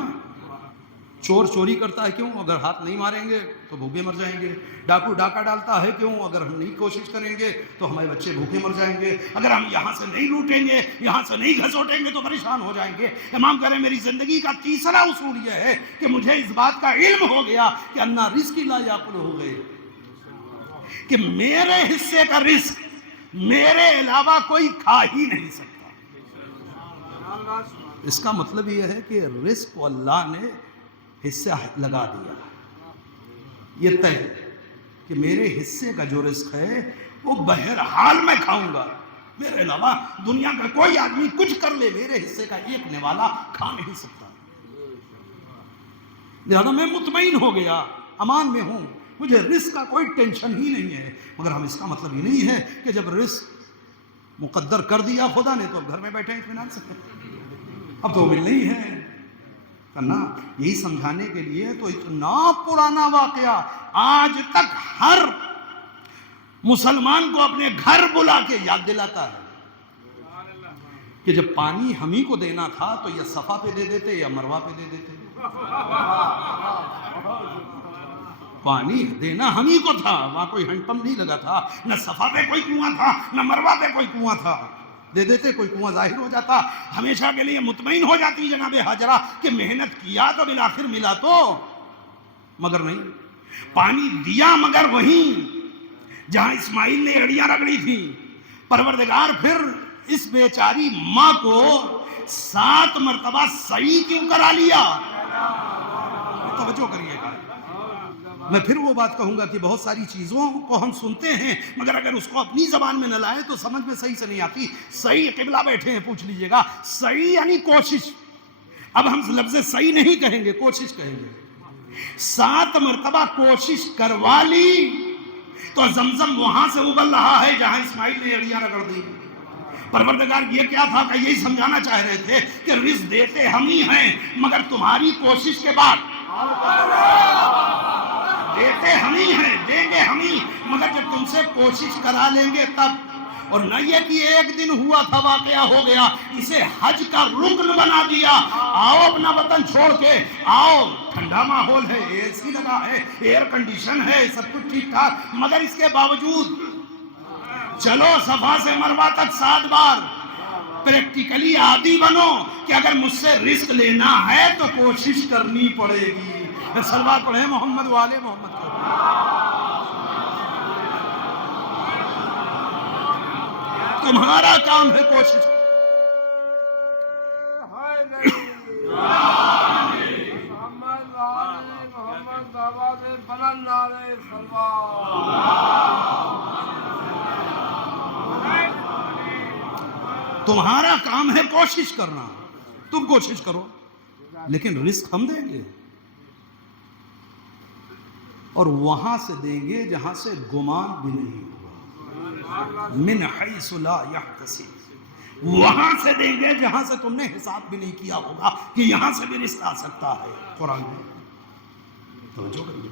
چور چوری کرتا ہے کیوں؟ اگر ہاتھ نہیں ماریں گے تو بھوکے مر جائیں گے. ڈاکو ڈاکہ ڈالتا ہے کیوں؟ اگر ہم نہیں کوشش کریں گے تو ہمارے بچے بھوکے مر جائیں گے. اگر ہم یہاں سے نہیں لوٹیں گے, یہاں سے نہیں گھسوٹیں گے تو پریشان ہو جائیں گے. امام کہہ رہے ہیں میری زندگی کا تیسرا اصول یہ ہے کہ مجھے اس بات کا علم ہو گیا کہ انا رزق لا یاکل ہو گئے, کہ میرے حصے کا رزق میرے علاوہ کوئی کھا ہی نہیں سکتا. اس کا مطلب یہ ہے کہ رزق کو اللہ نے حصہ لگا دیا. یہ طے کہ میرے حصے کا جو رزق ہے وہ بہرحال میں کھاؤں گا, میرے علاوہ دنیا کا کوئی آدمی کچھ کر لے میرے حصے کا ایک نوالا کھا نہیں سکتا. لہذا میں مطمئن ہو گیا, امان میں ہوں, مجھے رزق کا کوئی ٹینشن ہی نہیں ہے. مگر ہم اس کا مطلب یہ نہیں ہے کہ جب رزق مقدر کر دیا خدا نے تو اب گھر میں بیٹھے اطمینان سے, اب تو مل نہیں ہے کرنا. یہی سمجھانے کے لیے تو اتنا پرانا واقعہ آج تک ہر مسلمان کو اپنے گھر بلا کے یاد دلاتا ہے کہ جب پانی ہم ہی کو دینا تھا تو یا صفا پہ دے دیتے یا مروا پہ دے دیتے. پانی دینا ہم ہی کو تھا, وہاں کوئی ہینڈ پمپ نہیں لگا تھا, نہ صفا پہ کوئی کنواں تھا, نہ مروا پہ کوئی کنواں تھا. دے دیتے, کوئی کنواں ظاہر ہو جاتا, ہمیشہ کے لیے مطمئن ہو جاتی جناب ہاجرہ کہ محنت کیا تو بالآخر ملا تو. مگر نہیں, پانی دیا مگر وہیں جہاں اسماعیل نے اڑیاں رگڑی تھی. پروردگار پھر اس بیچاری ماں کو 7 مرتبہ سعی کیوں کرا لیا؟ توجہ کریے گا. میں پھر وہ بات کہوں گا کہ بہت ساری چیزوں کو ہم سنتے ہیں مگر اگر اس کو اپنی زبان میں نہ لائیں تو سمجھ میں صحیح سے نہیں آتی. صحیح قبلہ بیٹھے ہیں, پوچھ لیجئے گا. صحیح یعنی کوشش. اب ہم لفظ صحیح نہیں کہیں گے, کوشش کہیں گے. 7 مرتبہ کوشش کروا لی تو زمزم وہاں سے ابل رہا ہے جہاں اسماعیل نے اڑیاں رگڑ دی. پروردگار یہ کیا تھا کہ یہی سمجھانا چاہ رہے تھے کہ رزق دیتے ہم ہی ہیں مگر تمہاری کوشش کے بعد دیتے ہم ہی ہیں, دیں گے ہم ہی مگر جب تم سے کوشش کرا لیں گے تب. اور نہ یہ کہ ایک دن ہوا تھا واقعہ ہو گیا, اسے حج کا رکن بنا دیا. آؤ اپنا وطن چھوڑ کے آؤ, ٹھنڈا ماحول ہے, اے سی لگا ہے, ایئر کنڈیشن ہے, سب کچھ ٹھیک ٹھاک, مگر اس کے باوجود چلو صفا سے مروا تک 7 بار. پریکٹیکلی عادی بنو کہ اگر مجھ سے رزق لینا ہے تو کوشش کرنی پڑے گی. صلوات پڑھیں محمد والے محمد. تمہارا کام ہے کوشش. محمد تمہارا کام ہے کوشش کرنا، تم کوشش کرو، لیکن رزق ہم دیں گے، اور وہاں سے دیں گے جہاں سے گمان بھی نہیں ہوگا، من حیث لا یحتسب، وہاں سے دیں گے جہاں سے تم نے حساب بھی نہیں کیا ہوگا کہ یہاں سے بھی رزق آ سکتا ہے۔ قرآن میں توجہ کریے،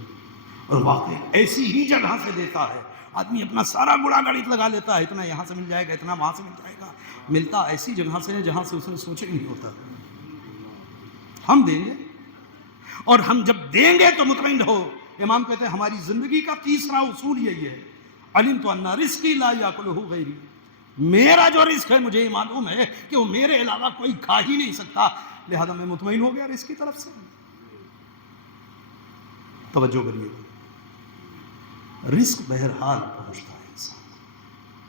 اور واقعی ایسی ہی جگہ سے دیتا ہے۔ آدمی اپنا سارا گڑا گڑت لگا لیتا ہے، اتنا یہاں سے مل جائے گا، اتنا وہاں سے مل جائے گا، ملتا ایسی جگہ سے ہے جہاں سے اس نے سوچے ہی نہیں ہوتا۔ ہم دیں گے، اور ہم جب دیں گے تو مطمئن رہو۔ امام کہتے ہیں ہماری زندگی کا تیسرا اصول یہی ہے، علمت ان رزقی لا یاکلہ غیری، میرا جو رزق ہے مجھے یہ معلوم ہے کہ وہ میرے علاوہ کوئی کھا ہی نہیں سکتا، لہذا میں مطمئن ہو گیا رزق کی طرف سے۔ توجہ کریے، رزق بہرحال پہنچتا ہے انسان،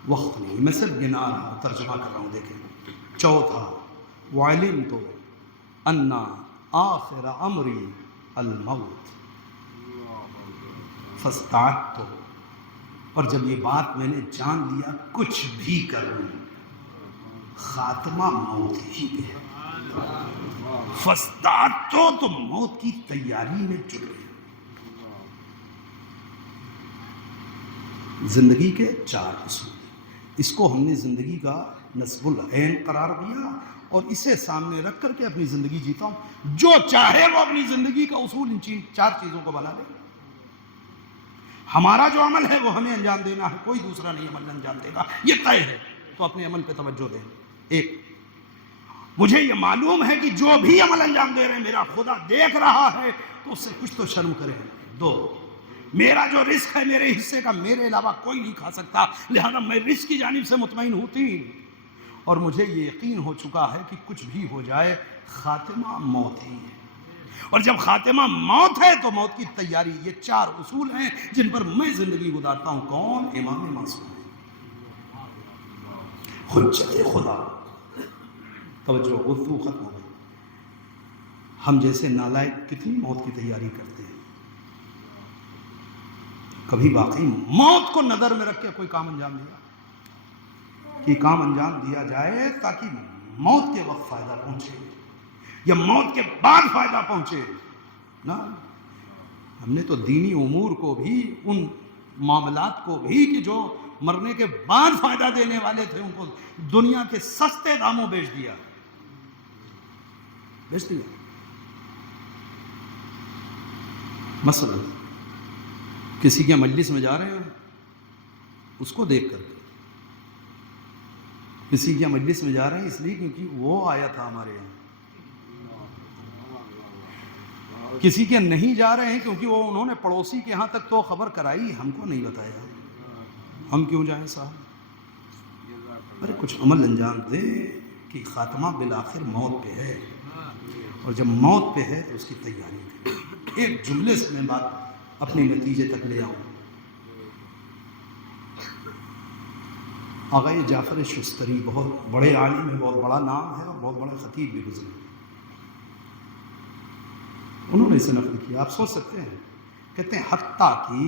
وقت نہیں، میں صرف گنا رہا ہوں، ترجمہ کر رہا ہوں۔ دیکھیں چوتھا، وعلمت ان آخر امری الموت فاستعدت، اور جب یہ بات میں نے جان لیا کچھ بھی کروں خاتمہ موت ہی پہ ہے، فاستعدت، تو موت کی تیاری میں جٹ گیا۔ زندگی کے 4 اصول، اس کو ہم نے زندگی کا نصب العین قرار دیا، اور اسے سامنے رکھ کر کے اپنی زندگی جیتا ہوں۔ جو چاہے وہ اپنی زندگی کا اصول ان 4 چیزوں کو بنا لے۔ ہمارا جو عمل ہے وہ ہمیں انجام دینا ہے، کوئی دوسرا نہیں عمل انجام دے گا، یہ طے ہے، تو اپنے عمل پہ توجہ دیں۔ 1، مجھے یہ معلوم ہے کہ جو بھی عمل انجام دے رہے ہیں میرا خدا دیکھ رہا ہے، تو اس سے کچھ تو شرم کریں۔ 2، میرا جو رزق ہے میرے حصے کا میرے علاوہ کوئی نہیں کھا سکتا، لہذا میں رزق کی جانب سے مطمئن ہوں۔ 3، اور مجھے یہ یقین ہو چکا ہے کہ کچھ بھی ہو جائے خاتمہ موت ہی ہے، اور جب خاتمہ موت ہے تو موت کی تیاری۔ یہ 4 اصول ہیں جن پر میں زندگی گزارتا ہوں۔ کون؟ امام معصوم، حجت خدا۔ توجہ، گفتگو ختم ہو گئی۔ ہم جیسے نالائق کتنی موت کی تیاری کرتے ہیں، کبھی واقعی موت کو نظر میں رکھ کے کوئی کام انجام دیا کہ کام انجام دیا جائے تاکہ موت کے وقت فائدہ پہنچے یا موت کے بعد فائدہ پہنچے؟ نا، ہم نے تو دینی امور کو بھی، ان معاملات کو بھی کہ جو مرنے کے بعد فائدہ دینے والے تھے ان کو دنیا کے سستے داموں بیچ دیا۔ مثلا کسی کے مجلس میں جا رہے ہیں، اس کو دیکھ کر کے، کسی کے مجلس میں جا رہے ہیں اس لیے کیونکہ وہ آیا تھا ہمارے یہاں، کسی کے نہیں جا رہے ہیں کیونکہ وہ انہوں نے پڑوسی کے ہاں تک تو خبر کرائی، ہم کو نہیں بتایا، ہم کیوں جائیں صاحب؟ ارے کچھ عمل انجام دے کہ خاتمہ بالآخر موت پہ ہے، اور جب موت پہ ہے تو اس کی تیاری کریں۔ ایک جملے سے میں بات اپنے نتیجے تک لے آؤں۔ آغا جعفر شستری بہت بڑے عالم ہیں، بہت بڑا نام ہے اور بہت بڑے خطیب بھی گزرے، انہوں نے اسے نقل کیا۔ آپ سوچ سکتے ہیں، کہتے ہیں حتیٰ کہ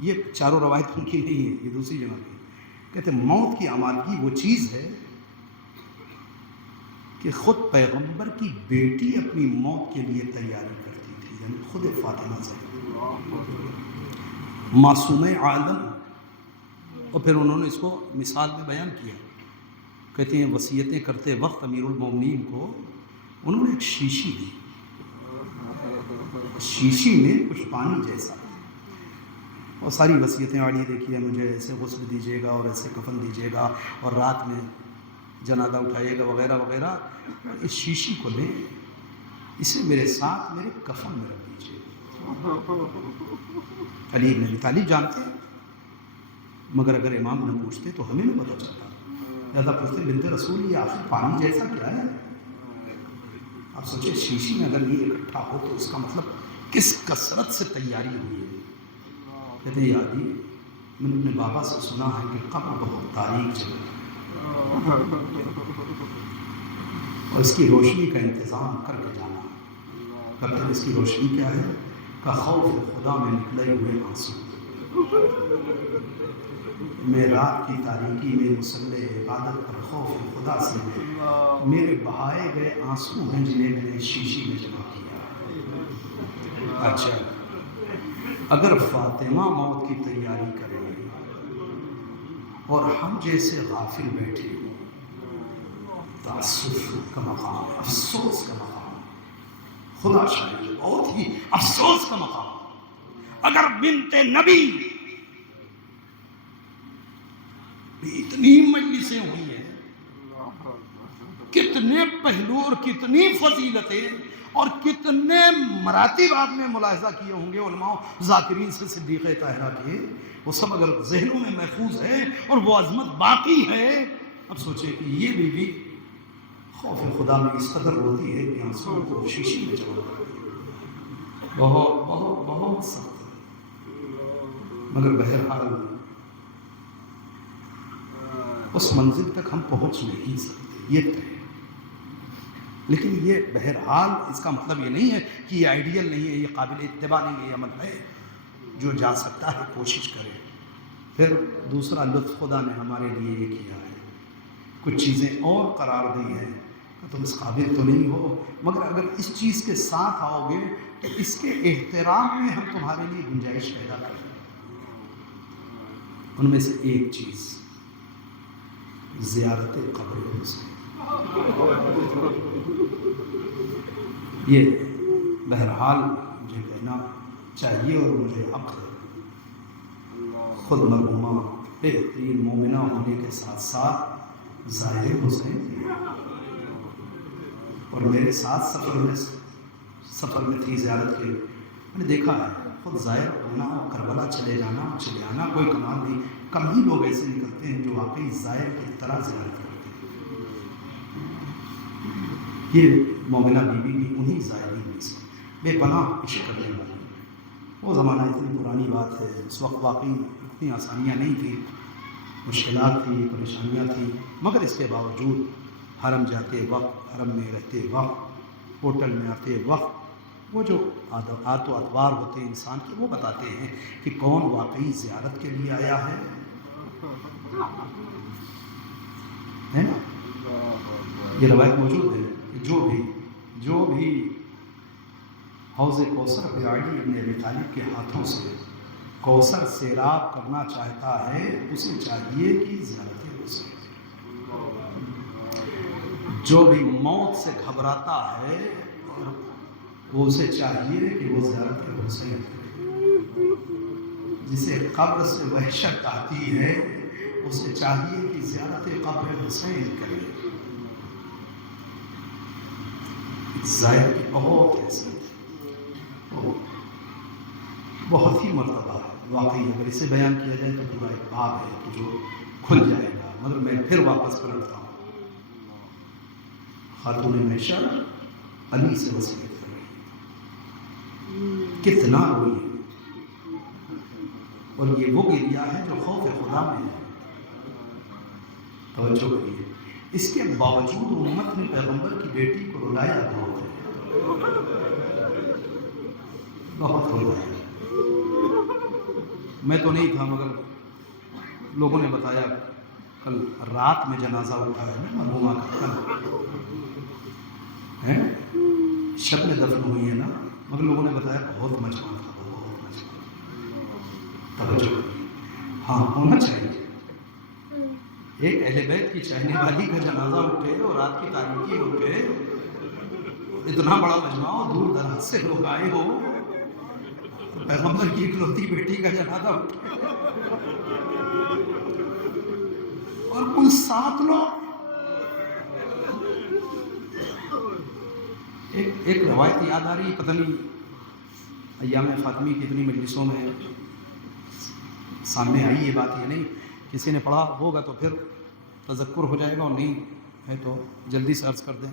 یہ 4 روایت ان کی نہیں ہے، یہ دوسری جگہ کی، کہتے ہیں موت کی آمادگی وہ چیز ہے کہ خود پیغمبر کی بیٹی اپنی موت کے لیے تیاری کرتی تھی، یعنی خود فاطمہ سے معصوم عالم۔ اور پھر انہوں نے اس کو مثال میں بیان کیا، کہتے ہیں وصیتیں کرتے وقت امیر المومنین کو انہوں نے ایک شیشی دی، شیشی میں کچھ پانی جیسا، اور ساری وصیتیں آڑی دیکھیے، مجھے ایسے غسل دیجیے گا اور ایسے کفن دیجیے گا اور رات میں جنازہ اٹھائیے گا وغیرہ وغیرہ، اس شیشی کو لیں، اسے میرے ساتھ میرے کفن میں رکھ دیجیے۔ علی بن ابی طالب جانتے ہیں، مگر اگر امام نہ پوچھتے تو ہمیں نہ پتہ چلتا، لہذا پوچھتے بنت رسول یہ آخر پانی جیسا کیا ہے؟ آپ سوچیں شیشی میں اگر یہ اکٹھا ہو تو اس کا مطلب کس کثرت سے تیاری ہوئی ہے۔ کہتے ہیں یادی میں نے اپنے بابا سے سنا ہے کہ قبر بہت تاریک جگہ اور اس کی روشنی کا انتظام کر کے جانا۔ کہتے ہیں اس کی روشنی کیا ہے؟ کہ خوف خدا میں نکلے ہوئے آنسو۔ میں رات کی تاریکی میں مصلی عبادت پر خوف خدا سے میرے بہائے گئے آنسو ہیں جنہیں میں نے شیشی میں جمع کیا. اچھا اگر فاطمہ موت کی تیاری کرے اور ہم جیسے غافل بیٹھے ہوں، تأسف کا مقام، افسوس کا مقام، خدا شاہد بہت ہی افسوس کا مقام. اگر بنت نبی اتنی مجلسیں ہوئی ہیں، کتنے پہلو اور کتنی فضیلتیں اور کتنے مراتب آپ نے ملاحظہ کیے ہوں گے علماء ذاکرین سے صدیقہ طاہرہ کے، وہ سب اگر ذہنوں میں محفوظ ہے اور وہ عظمت باقی ہے. اب سوچیں کہ یہ بیوی خوف خدا میں اس قدر روتی ہے کہ آنسو کو شیشی میں جمع کرتی ہے. بہت بہت بہت سخت ہے، مگر بہرحال اس منزل تک ہم پہنچ نہیں سکتے، یہ طے. لیکن یہ بہرحال اس کا مطلب یہ نہیں ہے کہ یہ آئیڈیل نہیں ہے، یہ قابل اتباع نہیں ہے، یہ عمل ہے. جو جا سکتا ہے کوشش کرے. پھر دوسرا لطف خدا نے ہمارے لیے یہ کیا ہے، کچھ چیزیں اور قرار دی ہیں کہ تم اس قابل تو نہیں ہو، مگر اگر اس چیز کے ساتھ آؤ گے تو اس کے احترام میں ہم تمہارے لیے گنجائش پیدا کریں. ان میں سے ایک چیز زیارت قبر حسین. یہ بہرحال مجھے کہنا چاہیے اور مجھے حق ہے. خود مرحومہ بہترین مومنہ ہونے کے ساتھ ساتھ ظاہر حسین تھی اور میرے ساتھ سفر میں تھی زیارت کے. میں نے دیکھا ہے خود ظاہر ہونا اور کربلا چلے جانا چلے آنا کوئی کمال نہیں. کم ہی لوگ ایسے نکلتے ہیں جو واقعی ظاہر کی طرح زیارت کرتے ہیں. یہ مومنہ بیوی بھی انہی ظاہرین میں سے بے پناہ عشق کرنے والی. وہ زمانہ اتنی پرانی بات ہے، اس وقت واقعی اتنی آسانیاں نہیں تھیں، مشکلات تھی، پریشانیاں تھیں، مگر اس کے باوجود حرم جاتے وقت، حرم میں رہتے وقت، ہوٹل میں آتے وقت وہ جو عادات و اطوار ہوتے ہیں انسان کے، وہ بتاتے ہیں کہ کون واقعی زیارت کے لیے آیا ہے نا. یہ روایت موجود ہے کہ جو بھی حوض کوثر پہ علی ابن ابی طالب کے ہاتھوں سے کوثر سیراب کرنا چاہتا ہے اسے چاہیے کہ زیارت حسین. جو بھی موت سے گھبراتا ہے اور وہ اسے چاہیے کہ وہ زیارت حسین کرے. جسے قبر سے وحشت آتی ہے اسے چاہیے کہ زیارت قبر حسین کرے. ظاہر کی بہت حیثیت ہے، بہت ہی مرتبہ ہے. واقعی اگر اسے بیان کیا جائے تو پورا ایک باب ہے کہ جو کھل جائے گا. مگر میں پھر واپس پلٹتا ہوں. خاتون محشر علی سے وصیت کر رہی، کتنا روئی ہے، اور یہ وہ گریہ ہے جو خوف خدا میں ہے. توجہ کریے. اس کے باوجود امت نے پیغمبر کی بیٹی کو رلایا بہت ہے، بہت رلایا. میں تو نہیں تھا مگر لوگوں نے بتایا کل رات میں جنازہ اٹھا ہے نا مرحومہ کا، کل شب میں دفن ہوئی ہے نا، مگر لوگوں نے بتایا بہت مجمع تھا، بہت مجمع. توجہ کریے. ہاں ہونا چاہیے. ایک اہل بیت کی چاہنے والی کا جنازہ اٹھے اور رات کی تاریکی اٹھے، اتنا بڑا مجمع ہو، دور دراز سے لوگ آئے ہو، تو پیغمبر کی اکلوتی بیٹی کا جنازہ اٹھے اور کل 7 لوگ. ایک روایت یاد آ رہی، پتہ نہیں ایام فاطمی کی اتنی مجلسوں میں سامنے آئی یہ بات یا نہیں. کسی نے پڑھا ہوگا تو پھر تذکر ہو جائے گا، اور نہیں ہے تو جلدی سے عرض کر دیں.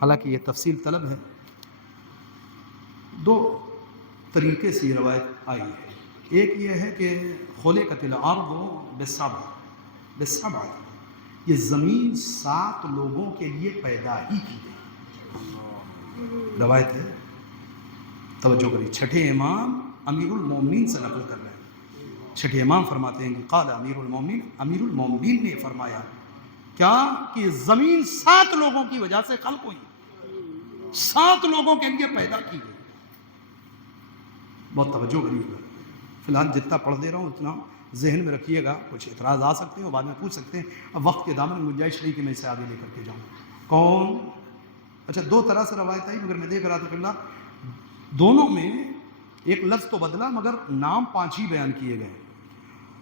حالانکہ یہ تفصیل طلب ہے. 2 طریقے سے یہ روایت آئی ہے. ایک یہ ہے کہ خلقت الارض بالسبع، یہ زمین 7 لوگوں کے لیے پیدا ہی کی گئی. روایت ہے، توجہ کریے. 6 امام امیر المومنین سے نقل کر رہے ہیں. چھٹے امام فرماتے ہیں کہ قال امیر المومنین نے فرمایا کیا کہ زمین 7 لوگوں کی وجہ سے خلق ہوئی، 7 لوگوں کے لیے پیدا کی گئی. بہت توجہ کریے گا. فی الحال جتنا پڑھ دے رہا ہوں اتنا ذہن میں رکھیے گا. کچھ اعتراض آ سکتے ہیں اور بعد میں پوچھ سکتے ہیں. اب وقت کے دامن میں گنجائش نہیں کہ میں اسے آگے لے کر کے جاؤں. کون؟ اچھا 2 طرح سے روایت آئی مگر میں دیکھ رہا تھا کہ اللہ دونوں میں ایک لفظ تو بدلا مگر نام 5 ہی بیان کیے گئے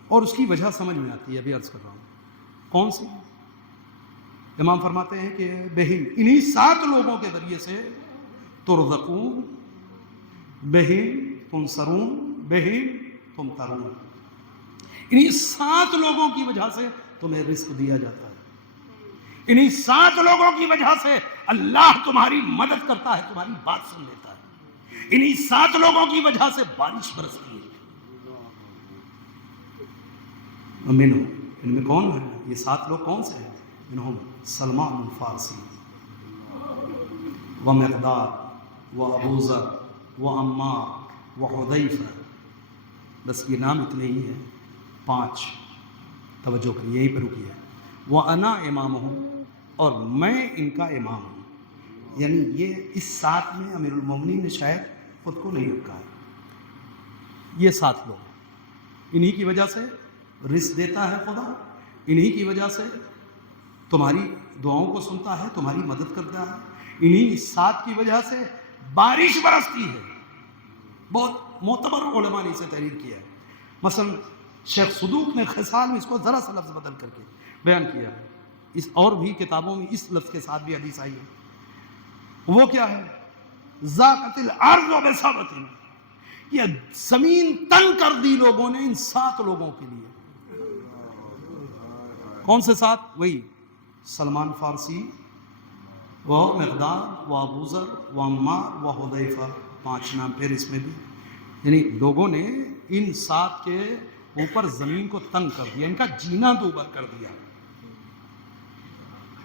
اور اس کی وجہ سمجھ میں آتی ہے. ابھی عرض کر رہا ہوں کون سی. امام فرماتے ہیں کہ بہم انہی 7 لوگوں کے ذریعے سے ترزقون، بہم تنصرون، بہم تمترون. انہی 7 لوگوں کی وجہ سے تمہیں رزق دیا جاتا ہے. انہی 7 لوگوں کی وجہ سے اللہ تمہاری مدد کرتا ہے، تمہاری بات سن لیتا ہے. انہی 7 لوگوں کی وجہ سے بارش برستی ہے. منہم ان میں کون ہے؟ یہ 7 لوگ کون سے ہیں؟ منہم سلمان الفارسی و مقداد و ابو ذر و عمار و حذیفہ. بس یہ نام اتنے ہی ہیں 5. توجہ کریے یہیں پہ رکیے. وَأَنَا إِمَامُهُمْ اور میں ان کا امام ہوں. یعنی یہ اس 7 میں امیر المومنین نے شاید خود کو نہیں رکھا ہے. یہ 7 لوگ انہی کی وجہ سے رزق دیتا ہے خدا، انہی کی وجہ سے تمہاری دعاؤں کو سنتا ہے، تمہاری مدد کرتا ہے. انہی 7 کی وجہ سے بارش برستی ہے. بہت معتبر علماء نے اسے تحریر کیا ہے. مثلا شیخ صدوق نے خصال میں اس کو ذرا سا لفظ بدل کر کے بیان کیا ہے. اس اور بھی کتابوں میں اس لفظ کے ساتھ بھی حدیث آئی ہے. وہ کیا ہے؟ ذاقت الارض بسبت، یہ زمین تنگ کر دی لوگوں نے ان 7 لوگوں کے لیے. کون سے 7؟ وہی سلمان فارسی و مقداد و ابو ذر و عمار و حذیفہ. 5 نام پھر اس میں بھی. یعنی لوگوں نے ان 7 کے اوپر زمین کو تنگ کر دیا، ان کا جینا دوبر کر دیا.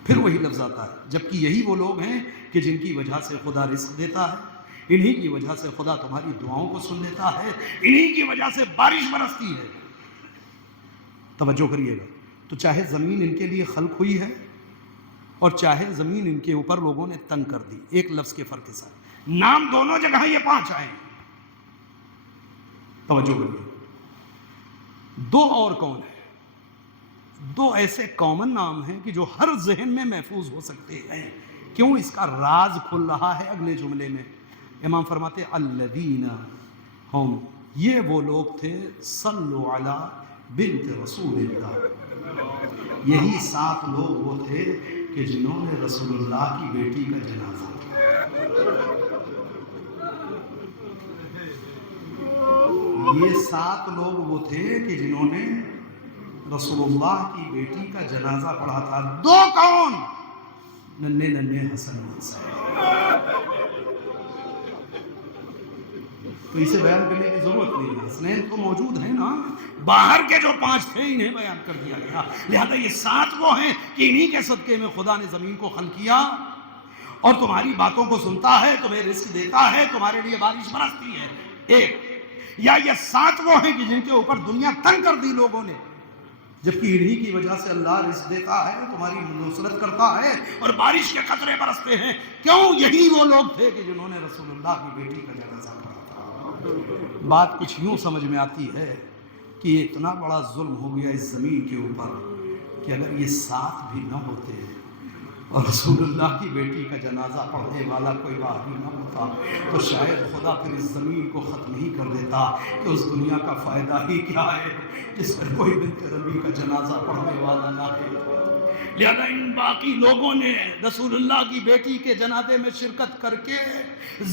پھر وہی لفظ آتا ہے جبکہ یہی وہ لوگ ہیں کہ جن کی وجہ سے خدا رزق دیتا ہے، انہی کی وجہ سے خدا تمہاری دعاؤں کو سن لیتا ہے، انہی کی وجہ سے بارش برستی ہے. توجہ کریے گا. تو چاہے زمین ان کے لیے خلق ہوئی ہے اور چاہے زمین ان کے اوپر لوگوں نے تنگ کر دی، ایک لفظ کے فرق کے ساتھ. نام دونوں جگہ یہ 5 آئے. توجہ کریے. 2 اور کون ہیں؟ 2 ایسے کامن نام ہیں کہ جو ہر ذہن میں محفوظ ہو سکتے ہیں. کیوں؟ اس کا راز کھل رہا ہے اگلے جملے میں. امام فرماتے الذین ہم، یہ وہ لوگ تھے صلو علی بنت رسول اللہ. یہی 7 لوگ وہ تھے کہ جنہوں نے رسول اللہ کی بیٹی کا جنازہ کیا. یہ 7 لوگ وہ تھے کہ جنہوں نے رسول اللہ کی بیٹی کا جنازہ پڑھا تھا. 2 کون؟ ننھے حسن حسین. تو اسے بیان کرنے کی ضرورت نہیں ہے. حسنین تو موجود ہیں نا، باہر کے جو 5 تھے انہیں بیان کر دیا گیا. لہذا یہ 7 وہ ہیں کہ انہی کے صدقے میں خدا نے زمین کو خلق کیا اور تمہاری باتوں کو سنتا ہے، تمہیں رزق دیتا ہے، تمہارے لیے بارش برستی ہے. ایک یا یہ 7 وہ ہیں کہ جن کے اوپر دنیا تنگ کر دی لوگوں نے، جبکہ انہی کی وجہ سے اللہ رزق دیتا ہے، تمہاری نصرت کرتا ہے اور بارش کے قطرے برستے ہیں. کیوں؟ یہی وہ لوگ تھے کہ جنہوں نے رسول اللہ کی بیٹی کا جنازہ پڑھا تھا. بات کچھ یوں سمجھ میں آتی ہے کہ یہ اتنا بڑا ظلم ہو گیا اس زمین کے اوپر کہ اگر یہ 7 بھی نہ ہوتے اور رسول اللہ کی بیٹی کا جنازہ پڑھنے والا کوئی باقی نہ ہوتا تو شاید خدا پھر اس زمین کو ختم ہی کر دیتا کہ اس دنیا کا فائدہ ہی کیا ہے جس پر کوئی بنت ربی کا جنازہ پڑھنے والا نہ ہے. لہذا ان باقی لوگوں نے رسول اللہ کی بیٹی کے جنازے میں شرکت کر کے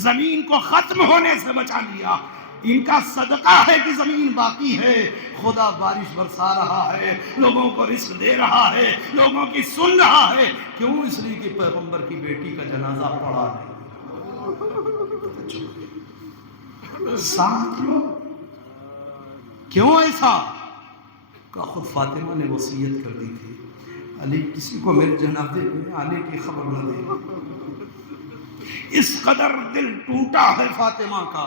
زمین کو ختم ہونے سے بچا لیا. ان کا صدقہ ہے کہ زمین باقی ہے، خدا بارش برسا رہا ہے، لوگوں کو رزق دے رہا ہے، لوگوں کی سن رہا ہے. کیوں؟ اس لیے کہ پیغمبر کی بیٹی کا جنازہ پڑھا نہیں. 7 لوگ. کیوں ایسا؟ کہ خود فاطمہ نے وصیت کر دی تھی علی کسی کو میرے جنازے میں آنے کی خبر نہ دے. اس قدر دل ٹوٹا ہے فاطمہ کا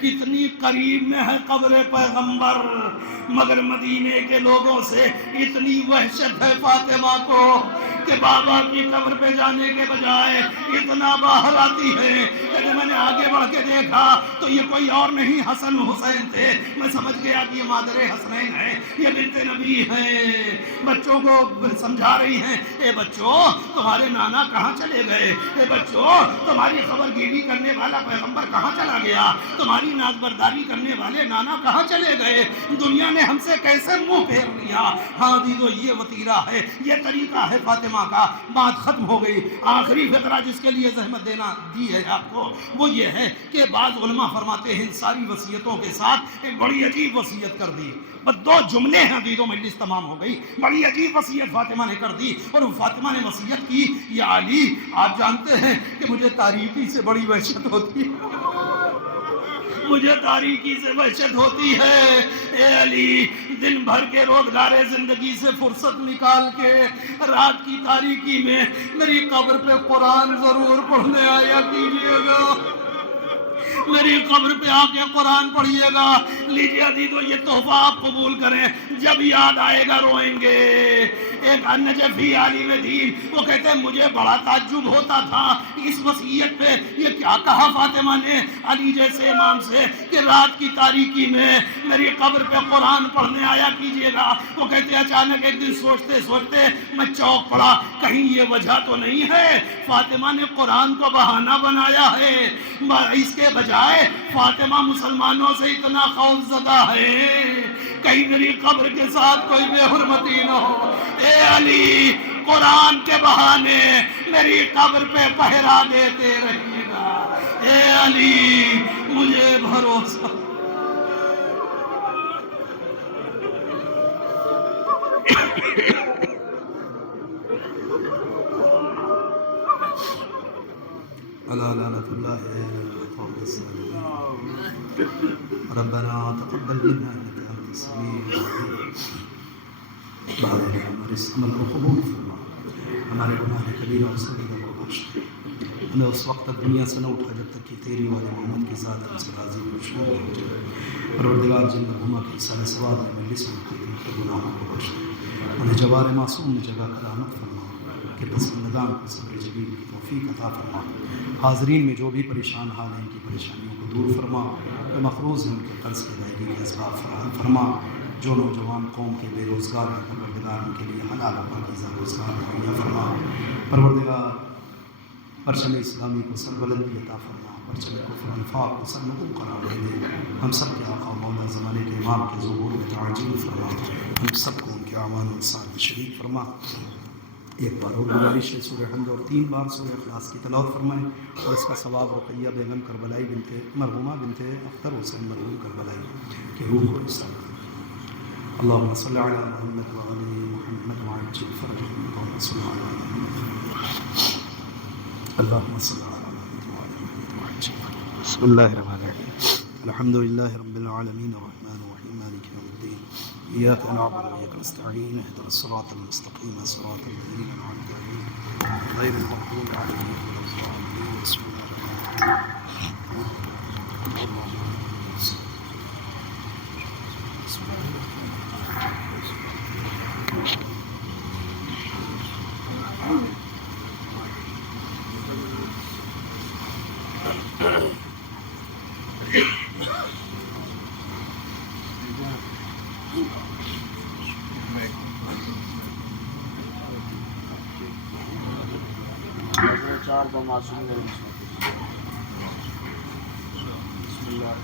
کتنی قریب میں ہے قبر پیغمبر، مگر مدینے کے لوگوں سے اتنی وحشت ہے فاطمہ کو کہ بابا کی قبر پہ جانے کے بجائے اتنا باہر آتی ہے کہ جب میں نے آگے بڑھ کے دیکھا تو یہ کوئی اور نہیں حسن حسین تھے۔ میں سمجھ گیا کہ یہ مادر حسنین ہے، یہ بنت نبی ہیں۔ بچوں کو سمجھا رہی ہیں، اے بچوں تمہارے نانا کہاں چلے گئے، اے بچوں تمہاری خبر گیری کرنے والا پیغمبر کہاں چلا گیا، تمہاری ناز برداری کرنے والے نانا کہاں چلے گئے، دنیا نے ہم سے کیسے منہ پھیر لیا۔ ہاں دیدو یہ وطیرہ ہے، یہ طریقہ ہے فاطمہ کا۔ بات ختم ہو گئی۔ آخری فقرہ جس کے لیے زحمت دینا دی ہے آپ کو وہ یہ ہے کہ بعض علماء فرماتے ہیں ان ساری وصیتوں کے ساتھ ایک بڑی عجیب وصیت کر دی۔ بس 2 جملے ہیں دیدو، مجلس تمام ہو گئی۔ بڑی عجیب وصیت فاطمہ نے کر دی، اور وہ فاطمہ نے وصیت کی، یا علی آپ جانتے ہیں کہ مجھے تاریکی سے بڑی وحشت ہوتی ہے، مجھے تاریکی سے وحشت ہوتی ہے۔ اے علی دن بھر کے روزگار زندگی سے فرصت نکال کے رات کی تاریکی میں میری قبر پہ قرآن ضرور پڑھنے آیا کیجئے گا، میری قبر پہ آ کے قرآن پڑھیے گا۔ لیجیے عزیزو یہ تحفہ آپ قبول کریں، جب یاد آئے گا روئیں گے۔ ایک نجفی عالم دین وہ کہتے ہیں مجھے بڑا تعجب ہوتا تھا اس وصیت پہ، یہ کیا کہا فاطمہ نے علی جیسے امام سے کہ رات کی تاریکی میں میری قبر پہ قرآن پڑھنے آیا کیجئے گا۔ وہ کہتے ہیں اچانک ایک دن سوچتے سوچتے میں چوک پڑا، کہیں یہ وجہ تو نہیں ہے فاطمہ نے قرآن کو بہانہ بنایا ہے، اس کے بجائے فاطمہ مسلمانوں سے اتنا خوف زدہ ہے کہیں میری قبر کے ساتھ کوئی بے حرمتی نہ ہو۔ اے علی قرآن کے بہانے میری قبر پہ پہرا دیتے رہیے گا۔ اے علی مجھے بھروسہ، ربنا تقبل منا انك انت السميع العليم، ہمارے اس عمل کو قبول فرما، ہمارے گناہ کبیرہ اور صغیرہ کو بخش دے، ہمیں اس وقت تک دنیا سے نہ اٹھا جب تک کہ تیری والے محمد کی ذات ہم سے راضی و مشہور ہو جائے۔ پروردگار جن مرحومہ کی سال ثواب میں مجلس میں ہوتی ان کے گناہوں کو بخش دے، انہیں جوار معصوم میں جگہ کا رحمت فرما کہ پسندگان کو صبر جلیل کی توفیق عطا فرما۔ حاضرین میں جو بھی پریشان حال ہیں ان کی پریشانیوں کو دور فرما، جو مقروض ہیں ان کے قرض کی ادائیگی کے اسباب فراہم فرما، جو نوجوان قوم کے بے روزگار ہیں پروردگار ان کے لیے حلال و پاکیزہ روزگار مہیا فرما۔ پروردگار پرچم اسلامی کو سربلندی عطا فرما، پرچم کفر و نفاق کو سرنگوں قرار دے دے۔ ہم سب کے آقا مولا زمانے کے امام کے ظہور میں تعجیل فرما، ہم سب کو ان کے اعمال و انصار میں شریک فرما۔ ایک بار اور گزارش ہے سورہ حمد اور 3 بار سورہ اخلاص کی تلاوت فرمائیں، اور اس کا ثواب رقیہ بیگم کربلائی بنت مرحومہ بنت اختر حسین مرحوم کربلائی کے روح کو حصہ کریں۔ اللهم صل على محمد وعلى محمد وعجل فرجهم، اللهم صل على محمد، اللهم صل على محمد وعلى محمد وعجل فرجهم۔ بسم الله الرحمن الرحيم، الحمد لله رب العالمين الرحمن الرحيم مالك يوم الدين، إياك نعبد وإياك نستعين، اهدنا الصراط المستقيم صراط الذين أنعمت عليهم غير المغضوب عليهم ولا الضالين، بسم الله الرحمن الرحيم، اللهم چار کو معصوم بسم اللہ